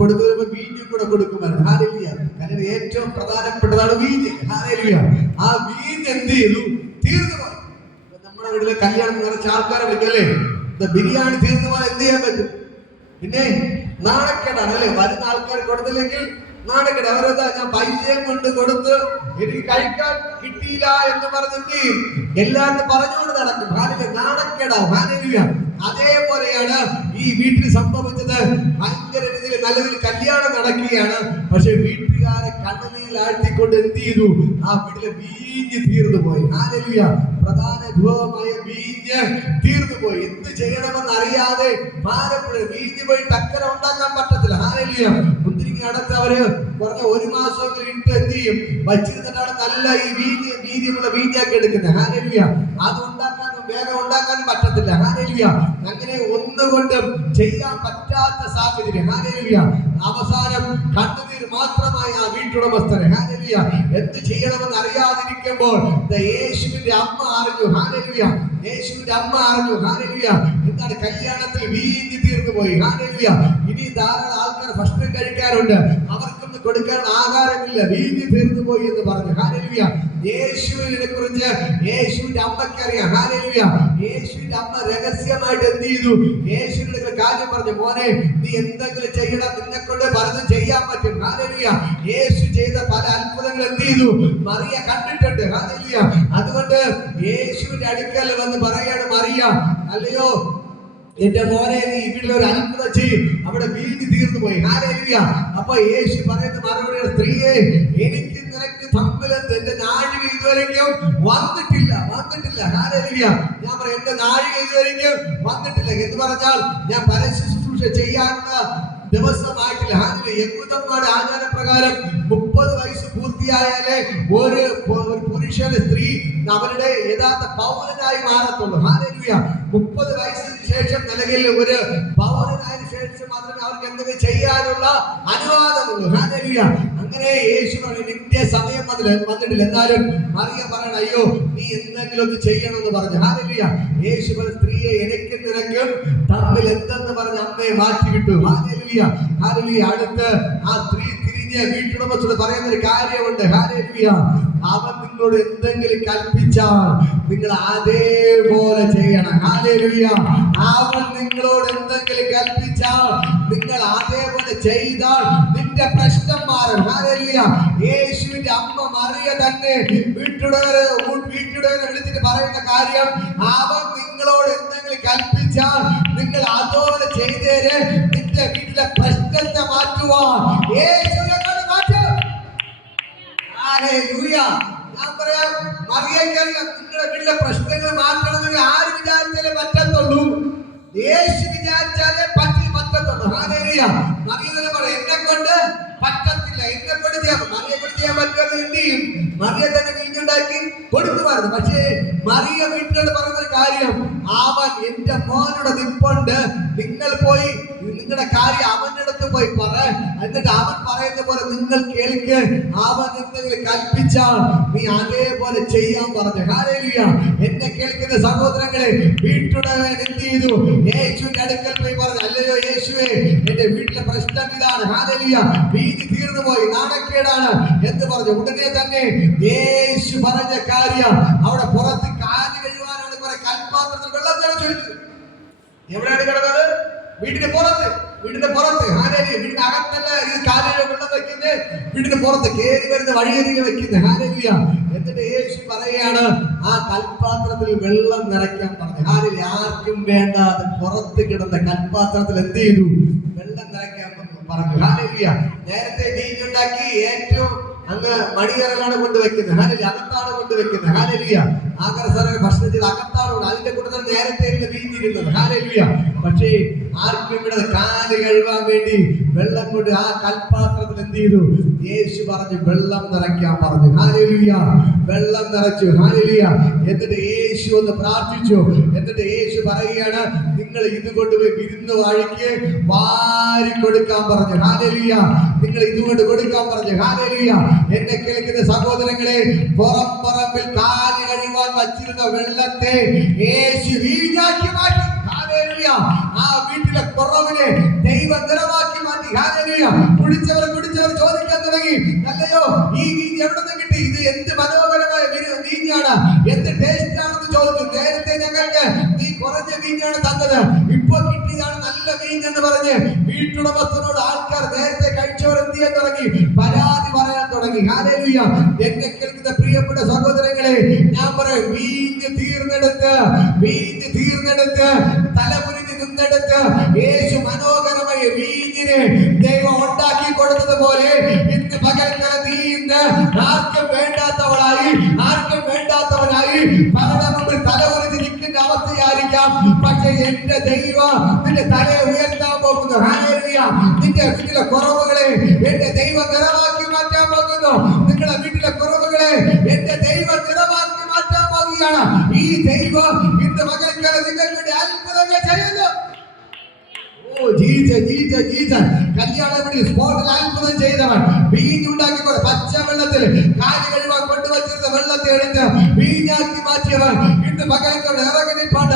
കൊടുക്കുമ്പോൾ വീഞ്ഞ് കൂടെ കൊടുക്കുമായിരുന്നു. ഹല്ലേലൂയ. കാരണം ഏറ്റവും പ്രധാനപ്പെട്ടതാണ് വീഞ്ഞ്. ഹല്ലേലൂയ. ആ വീഞ്ഞ് എന്ത് ചെയ്തു? തീർന്നു പോയി. നമ്മുടെ വീട്ടിലെ കല്യാണം നിറച്ച ആൾക്കാരെ വിളിക്കല്ലേ, ബിരിയാണി തീർന്നു പോയാൽ എന്ത് ചെയ്യാൻ പറ്റും? പിന്നെ നാണക്കേടാണ് അല്ലേ? വരുന്ന ആൾക്കാർ കൊടുത്തില്ലെങ്കിൽ നാണക്കേട്. അവരതാ, ഞാൻ പൈസയും കൊണ്ട് കൊടുത്ത് എനിക്ക് കഴിക്കാൻ കിട്ടിയില്ല എന്ന് പറഞ്ഞെങ്കിൽ എല്ലാവരും പറഞ്ഞുകൊണ്ട് നടക്കും. നാണക്കേടാവും. അതേപോലെയാണ് ഈ വീട്ടിൽ സംഭവിച്ചത്. ഭയങ്കര രീതിയിൽ നല്ലതിൽ കല്യാണം നടക്കുകയാണ്. പക്ഷെ വീട്ടുകാരെ കണ്ണുനീരിൽ ആഴ്ത്തിക്കൊണ്ട് എന്ത് ചെയ്തു? ആ വീട്ടിലെ വീഞ്ഞ് തീർന്നു പോയി. ഹല്ലേലൂയ. പ്രധാന ധൂപമായ വീഞ്ഞ് തീർന്നു പോയി. എന്ത് ചെയ്യണമെന്ന് അറിയാതെ ഭാരപ്പെടും. വീഞ്ഞ് പോയി ടക്കര ഉണ്ടാക്കാൻ പറ്റത്തില്ല. ഹല്ലേലൂയ. മുന്തിരിങ്ങ അടച്ച് അവര് പറഞ്ഞ 1 മാസമെങ്കിലും ഇട്ട് എന്ത് ചെയ്യും? വച്ചിരുന്നിട്ടാണ് നല്ല ഈ വീര്യമുള്ള വീഞ്ഞാക്കി എടുക്കുന്നത്. ഹല്ലേലൂയ. അത് ഉണ്ടാക്കാനും വേഗം ഉണ്ടാക്കാനും പറ്റത്തില്ല. ഹല്ലേലൂയ. അങ്ങനെ ഒന്നുകൊണ്ടും ചെയ്യാൻ പറ്റാത്ത സാഹചര്യം. ഹല്ലേലൂയ. അവസാനം കണ്ണുനീർ മാത്രമായി ആ വീട്ടുടമസ്ഥനെ. ഹല്ലേലൂയ. എന്ത് ചെയ്യണമെന്ന് അറിയാതിരിക്കുമ്പോൾ യേശുവിന്റെ അമ്മ അറിഞ്ഞു. ഹല്ലേലൂയ. യേശുവിന്റെ അമ്മ അറിഞ്ഞു. ഹല്ലേലൂയ. എന്താണ്? കല്യാണത്തിൽ വീഞ്ഞ് തീർന്നു പോയി. ഹല്ലേലൂയ. ഇനി ധാരാളം ആൾക്കാർ ഭക്ഷണം കഴിക്കാറുണ്ട്, അവർക്കൊന്നും കൊടുക്കാൻ ആഹാരമില്ല, വീഞ്ഞ് തീർന്നു പോയി എന്ന് പറഞ്ഞു. ഹല്ലേലൂയ. യേശുവിനെ കുറിച്ച് യേശുവിന്റെ അമ്മയ്ക്ക് അറിയാം. ഹല്ലേലൂയ. യേശുവിന്റെ അമ്മ രഹസ്യമായിട്ട് എന്ത് ചെയ്തു? യേശുവിന്റെ കാര്യം പറഞ്ഞു, മോനെ നീ എന്തെങ്കിലും ചെയ്യണം, നിന്നെ കൊണ്ട് പലതും ചെയ്യാൻ പറ്റും. ഹല്ലേലൂയ. യേശു ചെയ്ത പല അത്ഭുതങ്ങൾ എന്ത് ചെയ്തു? മറിയ കണ്ടിട്ടുണ്ട്. ഹല്ലേലൂയ. അതുകൊണ്ട് യേശുവിന്റെ അടുക്കൽ വന്ന് പറയാണ്, മറിയ, അല്ലയോ എന്റെ മോനെ, നീ ഇവിടെ ഒരു അത്ഭുതം ചെയ്യും, അവിടെ വീഞ്ഞ് തീർന്നു പോയി. ഹല്ലേലൂയ. അപ്പൊ യേശു പറയുന്ന മറുപടി, സ്ത്രീയെ, എനിക്കിന്ന് നിനക്ക് തമ്മിൽ എന്റെ നാഴിക ഇതുവരെയ്ക്കും വന്നിട്ടില്ല. ഹല്ലേലൂയ. ഞാൻ പറയാം, എന്റെ നാഴിക ഇതുവരെയ്ക്കും വന്നിട്ടില്ല എന്ന് പറഞ്ഞാൽ ഞാൻ പരസ്യ ശുശ്രൂഷ ചെയ്യാനുള്ള ദിവസമായിട്ടില്ല. യഹൂദന്മാരുടെ ആചാരപ്രകാരം 30 വയസ്സ് പൂർത്തിയായാലേ ഒരു പുരുഷന് സ്ത്രീ അവരുടെ യഥാർത്ഥ പൗരനായി മാറത്തുള്ളൂ. ഹല്ലേലൂയ. 30 വയസ്സിന് ശേഷം നിലവിൽ ഒരു പൗരനായതിനു ശേഷം മാത്രമേ അവർക്ക് എന്തെങ്കിലും ചെയ്യാനുള്ള അനുവാദമുള്ളൂ. ഹല്ലേലൂയ. അങ്ങനെ യേശു നിന്റെ സമയം വന്നിട്ടില്ല. എന്നാലും മറിയ പറയണം, അയ്യോ നീ എന്തെങ്കിലും ഒന്ന് ചെയ്യണമെന്ന് പറഞ്ഞു. ഹല്ലേലൂയ. യേശു സ്ത്രീയെ എനിക്കും നിനക്കും തമ്മിൽ എന്തെന്ന് പറഞ്ഞ് അമ്മയെ മാറ്റിവിട്ടു. ഹല്ലേലൂയ. അടുത്ത് ആ സ്ത്രീ തിരിഞ്ഞ് വീട്ടുടമത്തോട് പറയുന്ന ഒരു കാര്യമുണ്ട്. ഹല്ലേലൂയ. അവൻ നിങ്ങളോട് എന്തെങ്കിലും കൽപ്പിച്ചാൽ നിങ്ങൾ അതേപോലെ ചെയ്യണം. ഹല്ലേലൂയ. അവൻ നിങ്ങളോട് എന്തെങ്കിലും കൽപ്പിച്ചാൽ നിങ്ങൾ അതേപോലെ ചെയ്താൽ നിന്റെ പ്രശ്നം മാറും. ഹല്ലേലൂയ. യേശുവിന്റെ അമ്മ മറിയ തന്നെ വീട്ടുടമനെ വിളിച്ചിട്ട് പറയുന്ന കാര്യം, അവൻ നിങ്ങളോട് എന്തെങ്കിലും കൽപ്പിച്ചാൽ നിങ്ങൾ അതുപോലെ ചെയ്തേര് നിന്റെ വീട്ടിലെ പ്രശ്നത്തെ മാറ്റുവാൻ യേശുവിനെ മാറ്റും. ഹല്ലേലൂയ. ഞാൻ പറയാം, മറിയക്കറിയാം നിങ്ങളുടെ വീട്ടിലെ പ്രശ്നങ്ങൾ മാറ്റണമെന്ന് ആര് വിചാരിച്ചാലേ പറ്റത്തുള്ളൂ. യേശു വിചാരിച്ചാലേ പറ്റത്തുള്ളൂ. ഹല്ലേലൂയ. മറിയ പറയാം, എന്നെ കൊണ്ട് പറ്റത്തില്ല, എന്നെ കൊണ്ട് ചെയ്യാൻ മറിയെ കൊണ്ട് ചെയ്യാൻ പറ്റുന്നത് എന്ത് ചെയ്യും? മറിയ തന്നെ വീഞ്ഞുണ്ടാക്കി കൊടുക്കുമായിരുന്നു. പക്ഷേ മറിയ വീട്ടിലോട് പറഞ്ഞൊരു കാര്യം, അവൻ എന്റെ മോനോട് നിപ്പുണ്ട്, നിങ്ങൾ പോയി നിങ്ങളുടെ കാര്യം അവന്റെ അടുത്ത് പോയി പറ, എന്നിട്ട് അവൻ പറയുന്ന പോലെ നിങ്ങൾ കേൾക്ക്, അവൻ എന്തെങ്കിലും കൽപ്പിച്ചാൽ നീ അതേപോലെ ചെയ്യാൻ പറഞ്ഞു. ഹല്ലേലൂയ. എന്നെ കേൾക്കുന്ന സഹോദരങ്ങളെ, വീട്ടുടമൻ എന്ത് ചെയ്തു? യേശുവിന്റെ അടുക്കൽ പോയി പറഞ്ഞു, അല്ലയോ യേശുവേ, എന്റെ വീട്ടിലെ പ്രശ്നം ഇതാണ്. ഹല്ലേലൂയ. വീഞ്ഞ് തീർന്നു പോയി, നാണക്കേടാണ് എന്ന് പറഞ്ഞു. ഉടനെ തന്നെ യേശു പറഞ്ഞ കാര്യം, അവിടെ പുറത്ത് കാല് കഴിവാനാണ് കുറെ കൽപ്പാത്രത്തിൽ വെള്ളം തിളച്ചു. എവിടെയാണ് കിടന്നത്? വീടിന്റെ പുറത്ത്. ഹല്ലേലൂയ. വീടിന്റെ അകത്തല്ല ഇത് കാലിൽ വെള്ളം വെക്കുന്നത്, വീടിന്റെ പുറത്ത് കയറി വരുന്ന വഴിയരികെ വെക്കുന്നത്. ഹല്ലേലൂയ. എന്നിട്ട് യേശു പറയാണ്, ആ കൽപ്പാത്രത്തിൽ വെള്ളം നിറയ്ക്കാൻ പറഞ്ഞു. ഹല്ലേലൂയ. ആർക്കും വേണ്ടാതെ പുറത്ത് കിടന്ന കൽപ്പാത്രത്തിൽ എന്ത് ചെയ്തു? വെള്ളം നിറയ്ക്കാൻ പറഞ്ഞു. ഹല്ലേലൂയ. നേരത്തെ വീഞ്ഞുണ്ടാക്കി ഏറ്റവും അങ്ങ് മണിയറലാണ് കൊണ്ടുവെക്കുന്നത്. ഹല്ലേലൂയ. അകത്താണ് കൊണ്ടുവെക്കുന്നത്. ഹല്ലേലൂയ. ആകാരസാരങ്ങൾ ഭക്ഷണം ചെയ്ത് അകത്താണ്. അതിന്റെ കൂട്ടത്തിൽ നേരത്തെ വീഞ്ഞിരുന്നത്. ഹല്ലേലൂയ. പക്ഷേ ആർക്കും ഇവിടെ കാല് കഴുകാൻ വേണ്ടി വെള്ളം കൊണ്ട് ആ കൽപ്പാത്രത്തിൽ എന്ത് ചെയ്തു? യേശു പറഞ്ഞു വെള്ളം നിറയ്ക്കാൻ പറഞ്ഞു. ഹല്ലേലൂയ. വെള്ളം നിറച്ചു. ഹല്ലേലൂയ. എന്നിട്ട് യേശു ഒന്ന് പ്രാർത്ഥിച്ചു. എന്നിട്ട് യേശു പറയുകയാണ്, നിങ്ങൾ ഇത് കൊണ്ടുപോയി വിരുന്ന് വഴിക്ക് വാരി കൊടുക്കാൻ പറഞ്ഞു. ഹല്ലേലൂയ. നിങ്ങൾ ഇതുകൊണ്ട് കൊടുക്കാൻ പറഞ്ഞു. ഹല്ലേലൂയ. എന്നെ കേൾക്കുന്ന സഹോദരങ്ങളെ, പറമ്പിൽ കാല് കഴുകാൻ വച്ചിരുന്ന വെള്ളത്തെ യേശു വീഞ്ഞാക്കി മാറ്റി. ഹല്ലേലൂയ. ആ വീട്ടിലെ കുറവിനെ ദൈവം നിറവാക്കി മാറ്റി. ഹല്ലേലൂയ. കുടിച്ചവർ ചോദിക്കാൻ തുടങ്ങി, അല്ലയോ ഈ വീഞ്ഞ് എവിടെ നിന്ന് കിട്ടി? ഇത് എന്ത് മനോഹരമായ വീഞ്ഞാണ്, എന്ത് ടേസ്റ്റ് ആണെന്ന് ചോദിച്ചു. നേരത്തെ ഞങ്ങൾക്ക് നീ കുറഞ്ഞ വീഞ്ഞാണ് തന്നത്, ഇപ്പൊ കിട്ടിയതാണ് നല്ല വീഞ്ഞെന്ന് പറഞ്ഞ് വീട്ടുടമസ്ഥനോട് ആൾക്കാർ നേരത്തെ കഴിച്ചവർ എന്ത് ചെയ്യാൻ തുടങ്ങി? പരാതി പറയാൻ തുടങ്ങി. ഹല്ലേലൂയ. എന്നെ കേൾക്കുന്ന പ്രിയപ്പെട്ട സഹോദരങ്ങളെ, ഞാൻ പറയും, വീഞ്ഞ് തീർന്നെടുത്ത് തലമുരിഞ്ഞ് നിന്നെടുത്ത് യേശു മനോഹരമായ വീഞ്ഞിനെ ദൈവം ഉണ്ടാക്കി കൊടുത്തത് പോലെ ഇന്ന് പകൽക്കല നീ ഇന്ന് ആർക്കും വേണ്ടാത്തവനായി പലരുടെ മുമ്പിൽ തലമുറിഞ്ഞ് നിൽക്കുന്ന അവസ്ഥയായിരിക്കാം. പക്ഷെ എന്റെ ദൈവം നിന്റെ തലയെ ഉയർത്താൻ പോകുന്നു. ഹല്ലേലൂയ. നിന്റെ വീട്ടിലെ കുറവുകളെ എന്റെ ദൈവം നിറവാക്കി മാറ്റാൻ പോകുന്നു. നിങ്ങളുടെ വീട്ടിലെ കുറവുകളെ എന്റെ ദൈവം നിറവാക്കി മാറ്റാൻ പോകുകയാണ്. ഈ ദൈവം ഇന്ന് പകൽക്കല നിങ്ങൾക്ക് വേണ്ടി അത്ഭുതങ്ങൾ ചെയ്യുന്നു. കല്യാണ സ്പോട്ടിൽ അത്ഭുതം ചെയ്തവൻ, വീഞ്ഞുണ്ടാക്കിക്കൊണ്ട് പച്ചവെള്ളത്തിൽ കാല് കഴുകാൻ കൊണ്ടുവച്ചിരുന്ന വെള്ളത്തെ എടുത്ത് വീഞ്ഞാക്കി മാറ്റിയവൻ ഇന്ന് പകലത്തോടെ ഇറങ്ങി നിൽപ്പണ്ട.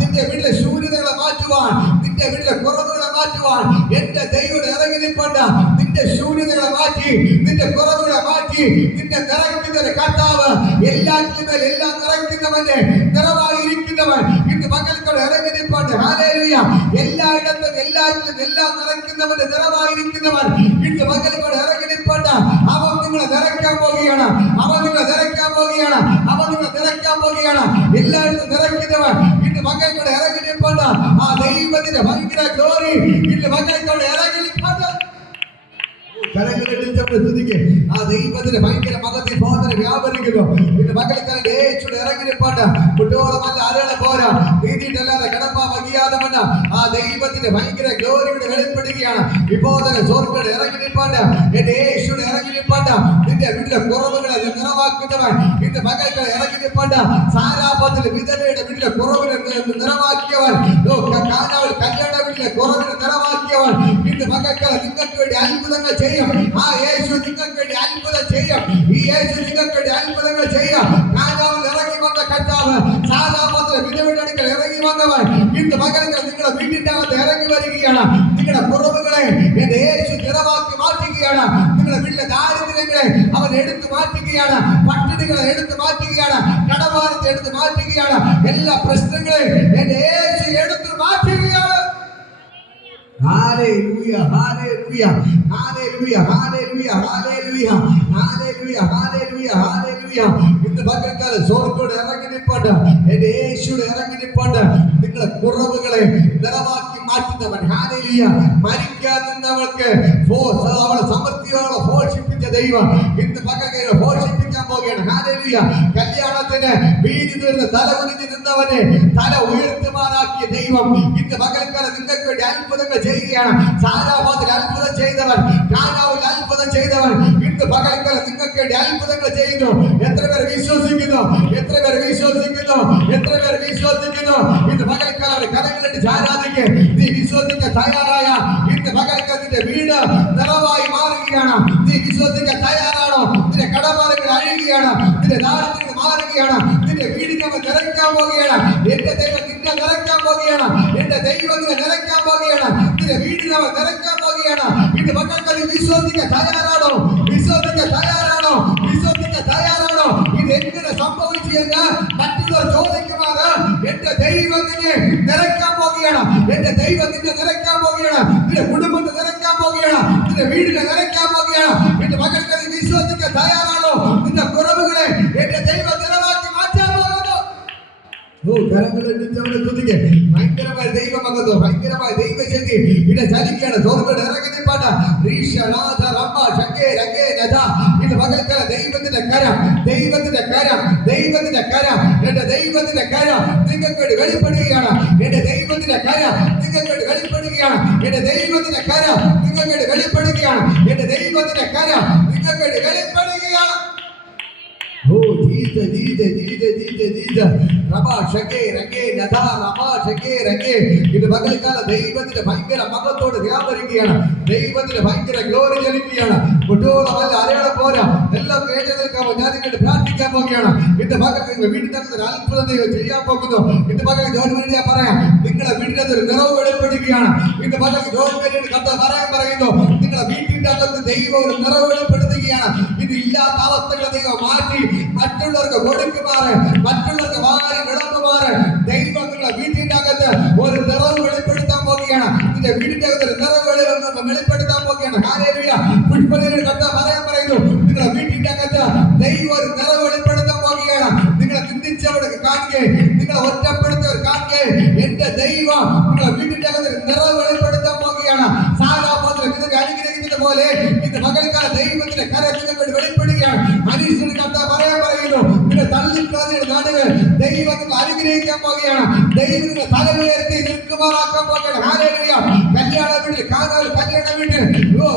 നിന്റെ വീട്ടിലെ ശൂന്യതകളെ മാറ്റുവാൻ, നിന്റെ വീട്ടിലെ കുറവുകളെ മാറ്റുവാൻ എന്റെ ദൈവം ഇറങ്ങി നിൽപ്പണ്ട. നിന്റെ ശൂന്യതകളെ മാറ്റി, നിന്റെ കുറവുകളെ മാറ്റി, നിന്നെ നിറയ്ക്കുന്ന കർത്താവ്, എല്ലാറ്റിലും മേൽ എല്ലാം നിറയ്ക്കുന്നവന്റെ നിറവായിരിക്കുന്നവൻ ഇന്ന് പകലത്തോടെ ഇറങ്ങി നിൽപ്പണ്ട്. ഹല്ലേലൂയ. എല്ലായിടത്തും എല്ലാറ്റിലും എല്ലാം നിറയ്ക്കുന്നവന്റെ നിറവായിരിക്കുന്നവൻ ഇന്ന് പകലത്തോടെ ഇറങ്ങി നിൽപ്പണ്ട. അവൻ നിങ്ങളെ നിറയ്ക്കാൻ പോവുകയാണ്. എല്ലായിടത്തും നിറയ്ക്കുന്നവൻ ഇന്ന് പകലത്തോടെ ഇറങ്ങി നിൽപ്പണ്ട. ആ ദൈവത്തിന്റെ ഭയങ്കര ഗ്ലോറി ഇന്ന് പകലത്തോടെ ഇറങ്ങി നിൽപ്പണ്ട. കരങ്ങളിടിച്ചവനെ സ്തുതിക്ക്. ആ ദൈവത്തിന്റെ ഭയങ്കര മകത്തി ബോധന വ്യാപരിക്കുന്നു. പിന്നെ മകൾക്കാരന്റെ യേശുടെ ഇറങ്ങിപ്പാട്ട് കുട്ടിയോളമല്ല അരള പോരാ നീതിയിട്ടല്ലാതെ കിടപ്പ വകിയാതമല്ല. ആ ദൈവത്തിന്റെ ഭയങ്കര ഗ്ലോറിയുടെ വെളിപ്പെടുകയാണ്. വിബോധന സ്വർഗ്ഗയുടെ ഇറങ്ങിപ്പാട്ട് എന്റെ യേശുടെ ഇറങ്ങിപ്പാട്ട് നിന്റെ വീട്ടിലെ കുറവുകളെ നിറവാക്കുന്നവൻ. ഇന്ന് മകൾക്ക് ഇറങ്ങിപ്പാട്ട് സാരാപത്തിൽ വിധവയുടെ വീട്ടിലെ കുറവിനെ നിറവാക്കിയവൻ. കാനാവിൽ കല്യാണ വീട്ടിലെ കുറവിനെ നിറവാക്കിയവൻ. ഇന്ന് മകൾക്ക് നിങ്ങൾക്ക് വേണ്ടി അത്ഭുതങ്ങൾ ചെയ്യും. ആ യേശു നിങ്ങൾക്ക് വേണ്ടി അത്ഭുതം ചെയ്യും. ഈ യേശു നിങ്ങൾക്ക് വേണ്ടി അത്ഭുതങ്ങൾ ചെയ്യും. കാനാവിൽ ഇറങ്ങി വന്ന കർത്താവ് സാരാപത്തിൽ വിധവയുടെ അടുക്കൽ ഇറങ്ങി വന്നവൻ. ഇന്ന് മകൾക്ക് നിങ്ങളുടെ വീട്ടിന്റെ അകത്ത് ഇറങ്ങി വരികയാണ്. നിങ്ങളുടെ കുറവുകളെ എന്റെ യേശു നിറവാക്കി മാറ്റുകയാണ്. നിങ്ങളുടെ വീട്ടിലെ ദാരിദ്ര്യങ്ങളെ അവൻ എടുത്തു മാറ്റുകയാണ്. പട്ടിണികളെ എടുത്തു മാറ്റുകയാണ്. കടഭാരത്തെ എടുത്തു മാറ്റുകയാണ്. എല്ലാ പ്രശ്നങ്ങളെയും എന്റെ യേശു എടുത്തു മാറ്റുകയാണ്. Hallelujah hallelujah hallelujah hallelujah hallelujah hallelujah hallelujah hallelujah. ഇന്ന് പകൽക്കാലം സ്വർഗ്ഗത്തോടെ ഇറങ്ങി നിൽപ്പുണ്ട്. എന്റെ യേശുവിടെ ഇറങ്ങി നിൽപ്പുണ്ട്. നിങ്ങളെ കുറവുകളെ നിറവാക്കി മാറ്റുന്നവൻ. ഹല്ലേലൂയ. മരിക്കാൻ നിന്നവൾക്ക് അവളെ സമൃദ്ധിയോടെ പോഷിപ്പിച്ച ദൈവം ഇന്ന് പകൽക്കാലം പോഷിപ്പിക്കാൻ പോകുകയാണ്. ഹല്ലേലൂയ. കല്യാണത്തിന് വീതി തീർന്ന് തല ഉരിഞ്ഞു നിന്നവനെ തല ഉയർത്തുമാറാക്കിയ ദൈവം ഇന്ന് പകൽക്കാലം നിങ്ങൾക്ക് വേണ്ടി അത്ഭുതങ്ങൾ ചെയ്യുകയാണ്. സാരാഭാത്തിൽ അത്ഭുതം ചെയ്തവൻ, കാനാവിൽ അത്ഭുതം ചെയ്തവൻ ഇന്ന് പകൽക്കാലം നിങ്ങൾക്ക് വേണ്ടി അത്ഭുതങ്ങൾ ചെയ്യുന്നു. എത്ര പേർ വിശ്വസിക്കുന്നു? എത്ര പേർ വിശ്വസിക്കുന്നു? എത്ര പേർ വിശ്വസിക്കുന്നു? ഇന്ന് പകൽക്കാലം കരങ്ങളിട്ട് ആരാധിക്ക്. നീ വിശ്വസിക്കാൻ തയ്യാറായ ഇന്ന് പകൽക്കാലത്തിന്റെ വീട് നിറവായി മാറുകയാണ്. നീ വിശ്വസിക്കാൻ തയ്യാറാണോ? നിന്റെ കടമാറുകൾ അഴിയുകയാണ്. നിന്റെ ദാരിദ്ര്യങ്ങൾ മാറുകയാണ്. നിന്റെ വീടിനെ നിറയ്ക്കാൻ പോവുകയാണ്. എന്റെ ദൈവം നിന്നെ നിറയ്ക്കാൻ പോവുകയാണ്. എന്റെ ദൈവം നിന്നെ നിറയ്ക്കാൻ പോവുകയാണ്. നിന്റെ വീടിനെ നിറയ്ക്കാൻ പോവുകയാണ്. ഇന്ന് പകൽക്കാലം വിശ്വസിക്കാൻ തയ്യാറാണോ? വിശ്വസിക്കാൻ തയ്യാറാണോ? വിശ്വസിക്കാൻ തയ്യാറാണോ? ഇത് എങ്ങനെ സംഭവിച്ചു എന്ന് മറ്റുള്ളവർ ചോദിക്കുമാറ് എന്റെ ദൈവം നിന്നെ നിറയ്ക്കാൻ പോവുകയാണ്. എന്റെ ദൈവം നിന്നെ നിറയ്ക്കാൻ പോവുകയാണ്. നിന്റെ കുടുംബത്തെ നിറയ്ക്കാൻ പോവുകയാണ്. നിന്റെ വീടിനെ നിറയ്ക്കാൻ പോവുകയാണ്. എന്റെ മകൾക്കാലം വിശ്വസിക്കാൻ തയ്യാറാണോ? നിന്റെ കുറവുകളെ എന്റെ ദൈവം നിറവാക്കി മാറ്റാൻ പോകുന്നു. ഭയങ്കരമായ ദൈവമകത്വം, ഭയങ്കരമായ ദൈവശക്തി ഇവിടെ ചലിക്കുകയാണ്. സ്വർഗ്ഗത്തോടെ ഇറങ്ങി നിൽപ്പാട്ട് ഇത് പകൽക്കാലം ദൈവത്തിന്റെ കരം, ദൈവത്തിന്റെ കരം, ദൈവത്തിന്റെ കരം, എന്റെ ദൈവത്തിന്റെ കരം നിങ്ങൾക്ക് വേണ്ടി വെളിപ്പെടുകയാണ്. എന്റെ ദൈവത്തിന്റെ കരം നിങ്ങൾക്ക് വേണ്ടി വെളിപ്പെടുകയാണ്. എന്റെ ദൈവത്തിന്റെ കരം നിങ്ങൾക്ക് വേണ്ടി വെളിപ്പെടുകയാണ്. എന്റെ ദൈവത്തിന്റെ കരം നിങ്ങൾക്ക് വേണ്ടി വെളിപ്പെടുകയാണ്. Oh Jesus Jesus Jesus Jesus Jesus റബാ ഷകേ രംഗേ നദാ റബാ ഷകേ രംഗേ. ഇത് പകൽക്കാലം ദൈവത്തിന്റെ ഭയങ്കര മഹത്വത്തോട് വ്യാപരിക്കുകയാണ്. ദൈവത്തിന്റെ ഭയങ്കര ഗ്ലോറി ജനിക്കുകയാണ്. കുട്ടിയോളമല്ല അരയാളം പോരാ. എല്ലാം കേട്ട് നിൽക്കാമോ? ഞാൻ നിങ്ങളുടെ പ്രാർത്ഥിക്കാൻ പോവുകയാണ്. ഇന്ന് പകൽ നിങ്ങൾ വീടിനകത്ത് ഒരു അത്ഭുതം ചെയ്യാൻ പോകുന്നു. ഇന്ന് പകൽ ജോലിമേരിയെ പറയാം. നിങ്ങളുടെ വീടിനകത്ത് ഒരു നിറവ് വെളിപ്പെടുകയാണ്. ഇന്ന് പകൽ ജോലിമേരിയുടെ കഥ പറയാൻ പറയുന്നു. നിങ്ങളുടെ വീട്ടിന്റെ അകത്ത് ദൈവം ഒരു നിറവ് വെളിപ്പെടുത്തുകയാണ്. ഇത് ഇല്ലാത്ത അവസ്ഥകളെ ദൈവം മാറ്റി മറ്റുള്ളവർക്ക് കൊടുക്കുമാറ്, മറ്റുള്ളവർക്ക് വാരി വിളമ്പുമാറ് ദൈവം നിങ്ങളുടെ വീട്ടിന്റെ അകത്ത് ഒരു നിറവ് വെളിപ്പെടുത്താൻ പോവുകയാണ്. നിന്റെ വീടിന്റെ അകത്ത് ഒരു നിറവ് വെളിപ്പെടുത്താൻ പോവുകയാണ്. ഹല്ലേലൂയ. പുഷ്പനിയുടെ കഥ പറയാൻ പറയുന്നു. നിങ്ങളുടെ വീട്ടിന്റെ അകത്ത് ദൈവം ഒരു നിറവ് വെളിപ്പെടുത്താൻ പോവുകയാണ്. നിങ്ങളെ നിന്ദിച്ചവരെ കാണുകയെ, നിങ്ങളെ ഒറ്റപ്പെടുത്തവർ കാണുകയെ എന്റെ ദൈവം നിങ്ങളുടെ വീടിന്റെ അകത്ത് നിറവ് വെളിപ്പെടുത്താൻ പോവുകയാണ്. സാരാപാത്രം ഇതൊക്കെ അനുഗ്രഹിക്കുന്നത് പോലെ ഇന്ന് പകൽക്കാല ദൈവത്തിന്റെ കരങ്ങൾക്ക് വെളിപ്പെടുകയാണ്. മനുഷ്യന്റെ കഥ പറയാൻ പറയുന്നു. നിന്റെ തള്ളിക്കളഞ്ഞ നാടുകൾ ദൈവത്തിന് അനുഗ്രഹിക്കാൻ പോവുകയാണ്. ദൈവത്തിന്റെ തല ഉയർത്തി നിൽക്കുമാറാക്കാൻ പോവുകയാണ്. ഹല്ലേലൂയ. കല്യാണ വീട്ടിൽ കാനാവിൽ കല്യാണ വീട്ടിൽ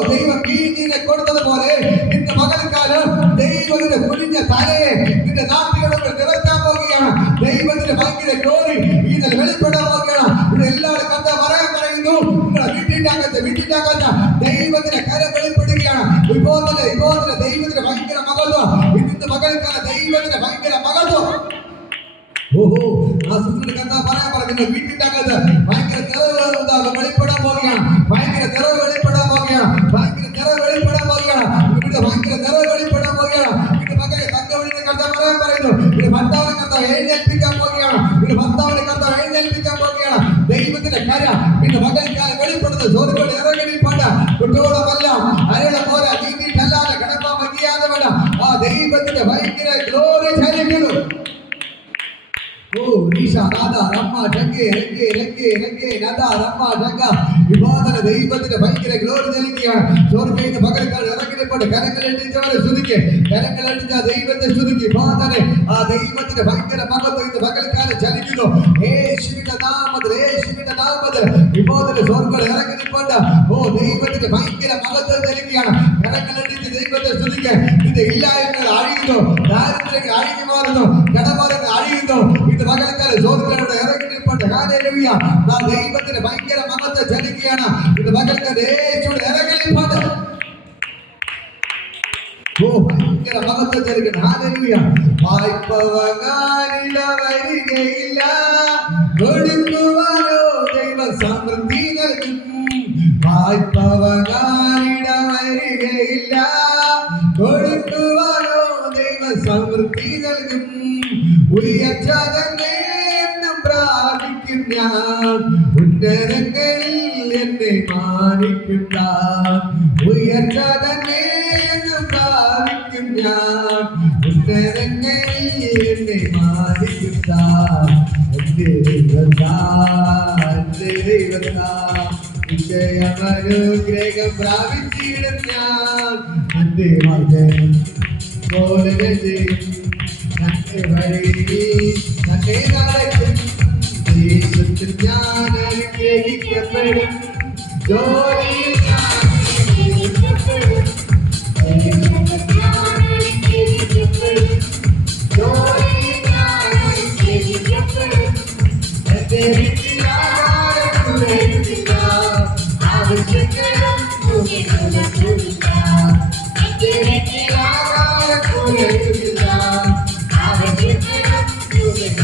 ദൈവം കീഴിനെ കൊടുത്തതുപോലെ ഇന്ന് പകൽക്കാലം ദൈവത്തിന്റെ കുനിഞ്ഞ തലയെ നിന്റെ നാട്ടുകളെ നിവർത്താൻ പോവുകയാണ്. ദൈവത്തിന്റെ ഭയങ്കര ഗ്ലോറി ഇതിൽ വെളിപ്പെടാൻ പോവുകയാണ്. ഇവിടെ എല്ലാവരും കഥ പറയാൻ പറയുന്നു. നിങ്ങളുടെ വീട്ടിന്റെ അകത്ത് ദൈവത്തിന്റെ കരം വെളിപ്പെടുകയാണ്. ദൈവത്തിന്റെ ഭയങ്കര മകത്വം ഇന്നത്തെ പകൽക്കാലം ദൈവത്തിന്റെ ഭയങ്കര മകത്വം. ഓഹോ, ആ സുന്ദര കഥ പറയാൻ പറയുന്നത് വീട്ടിന്റെ അകത്ത് ഭയങ്കര നിറവ് വെളിപ്പെടാൻ പോവുകയാണ്. ഭയങ്കര നിറവ് വെളിപ്പെടാൻ പോവുകയാണ്. ഭയങ്കര നിറവ് വെളിപ്പെടാൻ പോവുകയാണ്. ഇവിടെ ഭയങ്കര നിറവ് വെളിപ്പെടാൻ പോവുകയാണ്. ഇത് മകനെ തങ്കവഴിയുടെ കഥ പറയാൻ പറയുന്നു. ഇത് ഭർത്താവിനെ കഥ എഴുന്നേൽപ്പിക്കാൻ പോവുകയാണ്. ഇത് ഭർത്താവിനെ കഥ എഴുന്നേൽപ്പിക്കാൻ പോവുകയാണ്. ദൈവത്തിന്റെ കരം ഇന്ന് പകൽക്കാലം വെളിപ്പെടുന്നത് സ്വർഗ്ഗത്തോടെ ഇറങ്ങി പാട്ട് കുട്ടിയോളമല്ല അരള പോരാ നീട്ടിട്ടല്ലാതെ കിടപ്പാൻ വയ്യാതെ വേണം. ആ ദൈവത്തിന്റെ ഭയങ്കര ഗ്ലോറി ചലിക്കുന്നു. ഓ ദൈവത്തിന്റെ ഭയങ്കര ഗ്ലോറി നൽകിയാണ്. സ്വർഗ്ഗത്തിന്റെ പകരക്കാർ ഇറങ്ങിപ്പോട്ട് കരങ്ങളെട്ടിച്ചവരെ സ്തുതിക്ക്, കരങ്ങളെട്ടിച്ച ദൈവത്തെ സ്തുതിക്ക്. ആ ദൈവത്തിന്റെ ഭയങ്കര മഹത്വം ഇന്ന് പകൽക്കാലം ചലിക്കുന്നു. യേശുവിന്റെ നാമത്തിൽ, യേശുവിന്റെ നാമത്തിൽ വിമോചന സ്വർഗ്ഗം ഇറങ്ങിപ്പോട്ട് ദൈവത്തിന്റെ ഭയങ്കര മഹത്വം നൽകിയാണ്. കരങ്ങളെട്ടിച്ച് ദൈവത്തെ സ്തുതിക്ക്. ഇത് ഇല്ലായ്മകൾ അഴിയുന്നു, ദാരിദ്ര്യങ്ങൾ അഴിഞ്ഞു മാറുന്നു, കടഭാരങ്ങൾ അഴിയുന്നു. ഇത് പകൽക്കാലം സ്വർഗ്ഗങ്ങളുടെ ഇറങ്ങിപ്പോട്ട് ഹല്ലേലൂയ. ആ ദൈവത്തിന്റെ ഭയങ്കര മഹത്വം ചലിക്കുകയാണ്. ഇത് പകൽക്കാലം യേശുവിന്റെ ഇറങ്ങിപ്പോട്ട് ഭയങ്കര മഹത്വം ചലിക്കണം. ഹല്ലേലൂയ. വായ്പവകാരില വരികയില്ല, കൊടുക്കുവാനോ ദൈവ സമൃദ്ധി നൽകും. വായ്പവകാരില വരികയില്ല, കൊടുക്കുവാനോ ദൈവ സമൃദ്ധി നൽകും. ഉയർച്ചതന്നെ പ്രാപിക്കും ഞാൻ, ഉന്നതങ്ങളിൽ എന്നെ മാനിക്കും ഞാൻ. ഉയർച്ചതന്നെ പ്രാപിക്കും ഞാൻ, ഉന്നതങ്ങളിൽ എന്നെ മാനിക്കും ഞാൻ. എന്റെ വിജയമനുഗ്രഹം പ്രാപിച്ചിടും ഞാൻ. എന്റെ മകൻ പോലെ നന്റെ വഴി നന്നെ നടക്കും. ദേശത്തിൽ ഞാൻ അനുഗ്രഹിക്കപ്പെടും, ജോലിയിൽ ഞാൻ അനുഗ്രഹിക്കപ്പെടും. ജോലിയിൽ ഞാൻ അനുഗ്രഹിക്കപ്പെടും. എന്റെ വീട്ടിൽ ആഹാരം കുറയുന്നില്ല, ആവശ്യങ്ങളും തുകയില്ല. എന്റെ വീട്ടിൽ ആഹാരം കുറയുന്നില്ല, ആവശ്യങ്ങളും തുകയില്ല.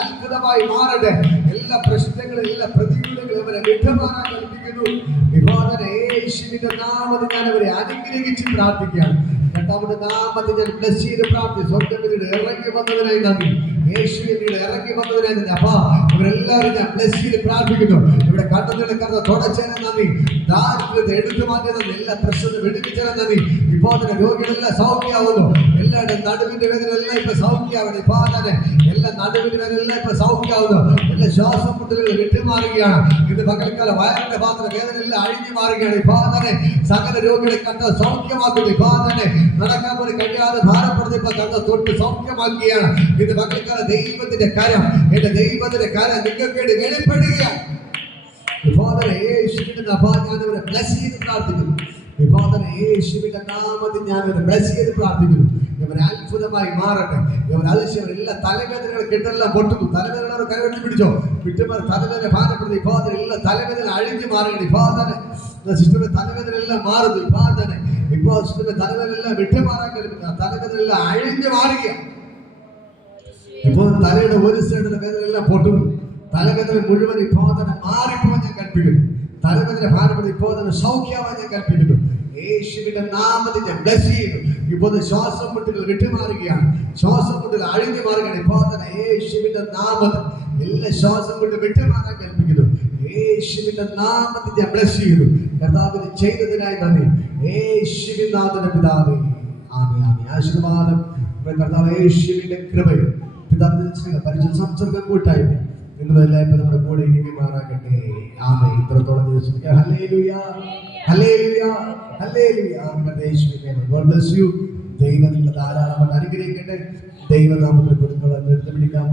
അത്ഭുതമായി മാറട്ടെ. എല്ലാ പ്രശ്നങ്ങളും എല്ലാ പ്രതികൂലങ്ങളും അവരെ വിട്ടുമാറാൻ കൽപ്പിക്കുന്നു. യേശുവിന്റെ നാമത്തിൽ ഞാൻ അവരെ അനുഗ്രഹിച്ച് പ്രാർത്ഥിക്കുകയാണ്. കർത്താവിന്റെ നാമത്തിൽ ഞാൻ ബ്ലസ് ചെയ്ത് പ്രാർത്ഥിച്ചു. സ്വർഗ്ഗത്തിൽ ഇറങ്ങി വന്നതിനായി നന്ദി. യേശുവിനെ ഇറങ്ങി വന്നതിനെ അപ്പാ ഇവരെല്ലാവരും ഞാൻ ബ്ലെസ് ചെയ്ത് പ്രാർത്ഥിക്കുന്നു. ഇവിടെ കണ്ണുകളെ കണ്ട തുടച്ചതിന് നന്ദി, ദാരിദ്ര്യത്തെ എടുത്തു മാറ്റിയത് എല്ലാ പ്രശ്നത്തെ വെടിപ്പിച്ചതിന് നന്ദി. ഇപ്പോൾ തന്നെ രോഗികളെല്ലാം സൗഖ്യമാവുന്നു. എല്ലാവരുടെ നടുവിന്റെ വേദന എല്ലാം ഇപ്പൊ സൗഖ്യമാവണം. ഇപ്പൊ തന്നെ എല്ലാ നടുവിന്റെ വേദന എല്ലാം ഇപ്പൊ സൗഖ്യമാവുന്നു. എല്ലാ ശ്വാസം മുട്ടലുകൾ വിട്ടുമാറുകയാണ്. ഇത് പകൽക്കാലം വയറിന്റെ പാത്രം വേദന എല്ലാം അഴിഞ്ഞു മാറുകയാണ്. ഇപ്പൊ തന്നെ സകല രോഗികളെ കണ്ട സൗഖ്യമാക്കുന്നു. ഇപ്പൊ തന്നെ നടക്കാൻ പോലും കഴിയാതെ ഭാരപ്പെടുന്ന ഇപ്പൊ കണ്ട തൊട്ട് സൗഖ്യമാക്കുകയാണ്. ഇത് പകൽക്കാല ദൈവത്തിന്റെ കരം, എന്റെ ദൈവത്തിന്റെ കരം നിങ്ങൾക്ക് വേണ്ടി വെളിപ്പെടുകയാണ്. ഇപ്പോൾ തന്നെ യേശുവിന്റെ ഞാനിവരെ ബ്ലെസ് ചെയ്ത് പ്രാർത്ഥിക്കുന്നു. ഇപ്പോൾ തന്നെ യേശുവിന്റെ നാമത്തിൽ ഞാനിവരെ ബ്ലെസ് ചെയ്ത് പ്രാർത്ഥിക്കുന്നു. ഇവരെ അത്ഭുതമായി മാറട്ടെ. ഇവർ അതിശയം എല്ലാ തലവേദനകൾ കെട്ടെല്ലാം പൊട്ടുന്നു. തലവേദന കരവെട്ടി പിടിച്ചോ, വിട്ടുമാർ തലവേദന ഭാരപ്പെടുന്നു. ഇപ്പോൾ തന്നെ എല്ലാ തലവേദന അഴിഞ്ഞു മാറുകയാണ്. ഇപ്പോൾ തന്നെ സിസ്റ്ററിന്റെ തലവേദന എല്ലാം മാറുന്നു. ഇപ്പോൾ തന്നെ ഇപ്പോൾ സിസ്റ്ററിന്റെ തലവേദന എല്ലാം വിട്ടുമാറാൻ കഴിയുന്നു. തലവേദന എല്ലാം അഴിഞ്ഞു മാറുകയാണ്. ഇപ്പോൾ തലയുടെ ഒരു സൈഡിലെ വേദന എല്ലാം പൊട്ടുന്നു. തലവേദന മുഴുവൻ ഇപ്പോൾ തന്നെ മാറിപ്പോവാൻ ഞാൻ കൽപ്പിക്കുന്നു. തലവേദന ഭാരപ്പെടുന്ന ഇപ്പോൾ തന്നെ സൗഖ്യമാവാൻ ഞാൻ കൽപ്പിക്കുന്നു. യേശുവിന്റെ നാമത്തിൽ ഞാൻ ബ്ലെസ് ചെയ്യുന്നു. ഇപ്പോൾ ശ്വാസം മുട്ടുകൾ വിട്ടുമാറുകയാണ്. ശ്വാസം മുട്ടുകൾ അഴിഞ്ഞു മാറുകയാണ്. ഇപ്പോൾ തന്നെ യേശുവിന്റെ നാമത്തിൽ എല്ലാ ശ്വാസം കൊണ്ട് വിട്ടുമാറാൻ കൽപ്പിക്കുന്നു. യേശുവിന്റെ നാമത്തിൽ ഞാൻ ബ്ലെസ് ചെയ്യുന്നു. കർത്താവിന് ചെയ്തതിനായി നന്ദി. യേശുവിൻ നാമത്തിന്റെ പിതാവേ, ആമേൻ ആമേൻ. ആശീർവാദം കർത്താവ് യേശുവിന്റെ കൃപയും പിതാവിന്റെ പരിശുദ്ധ സംസർഗം കൂട്ടായി നിങ്ങളെല്ലാം നമ്മുടെ കൂടെ ഇരിക്കുമാറാകട്ടെ. ആമേൻ. ഇത്രത്തോളം ദിവസം hallelujah hallelujah hallelujah. God bless you. ദൈവം നിങ്ങളെ ധാരാളമായിട്ട് അനുഗ്രഹിക്കട്ടെ. ദൈവനാമത്തിൽ കൊടുക്കുക. എടുത്ത് പിടിക്കാം.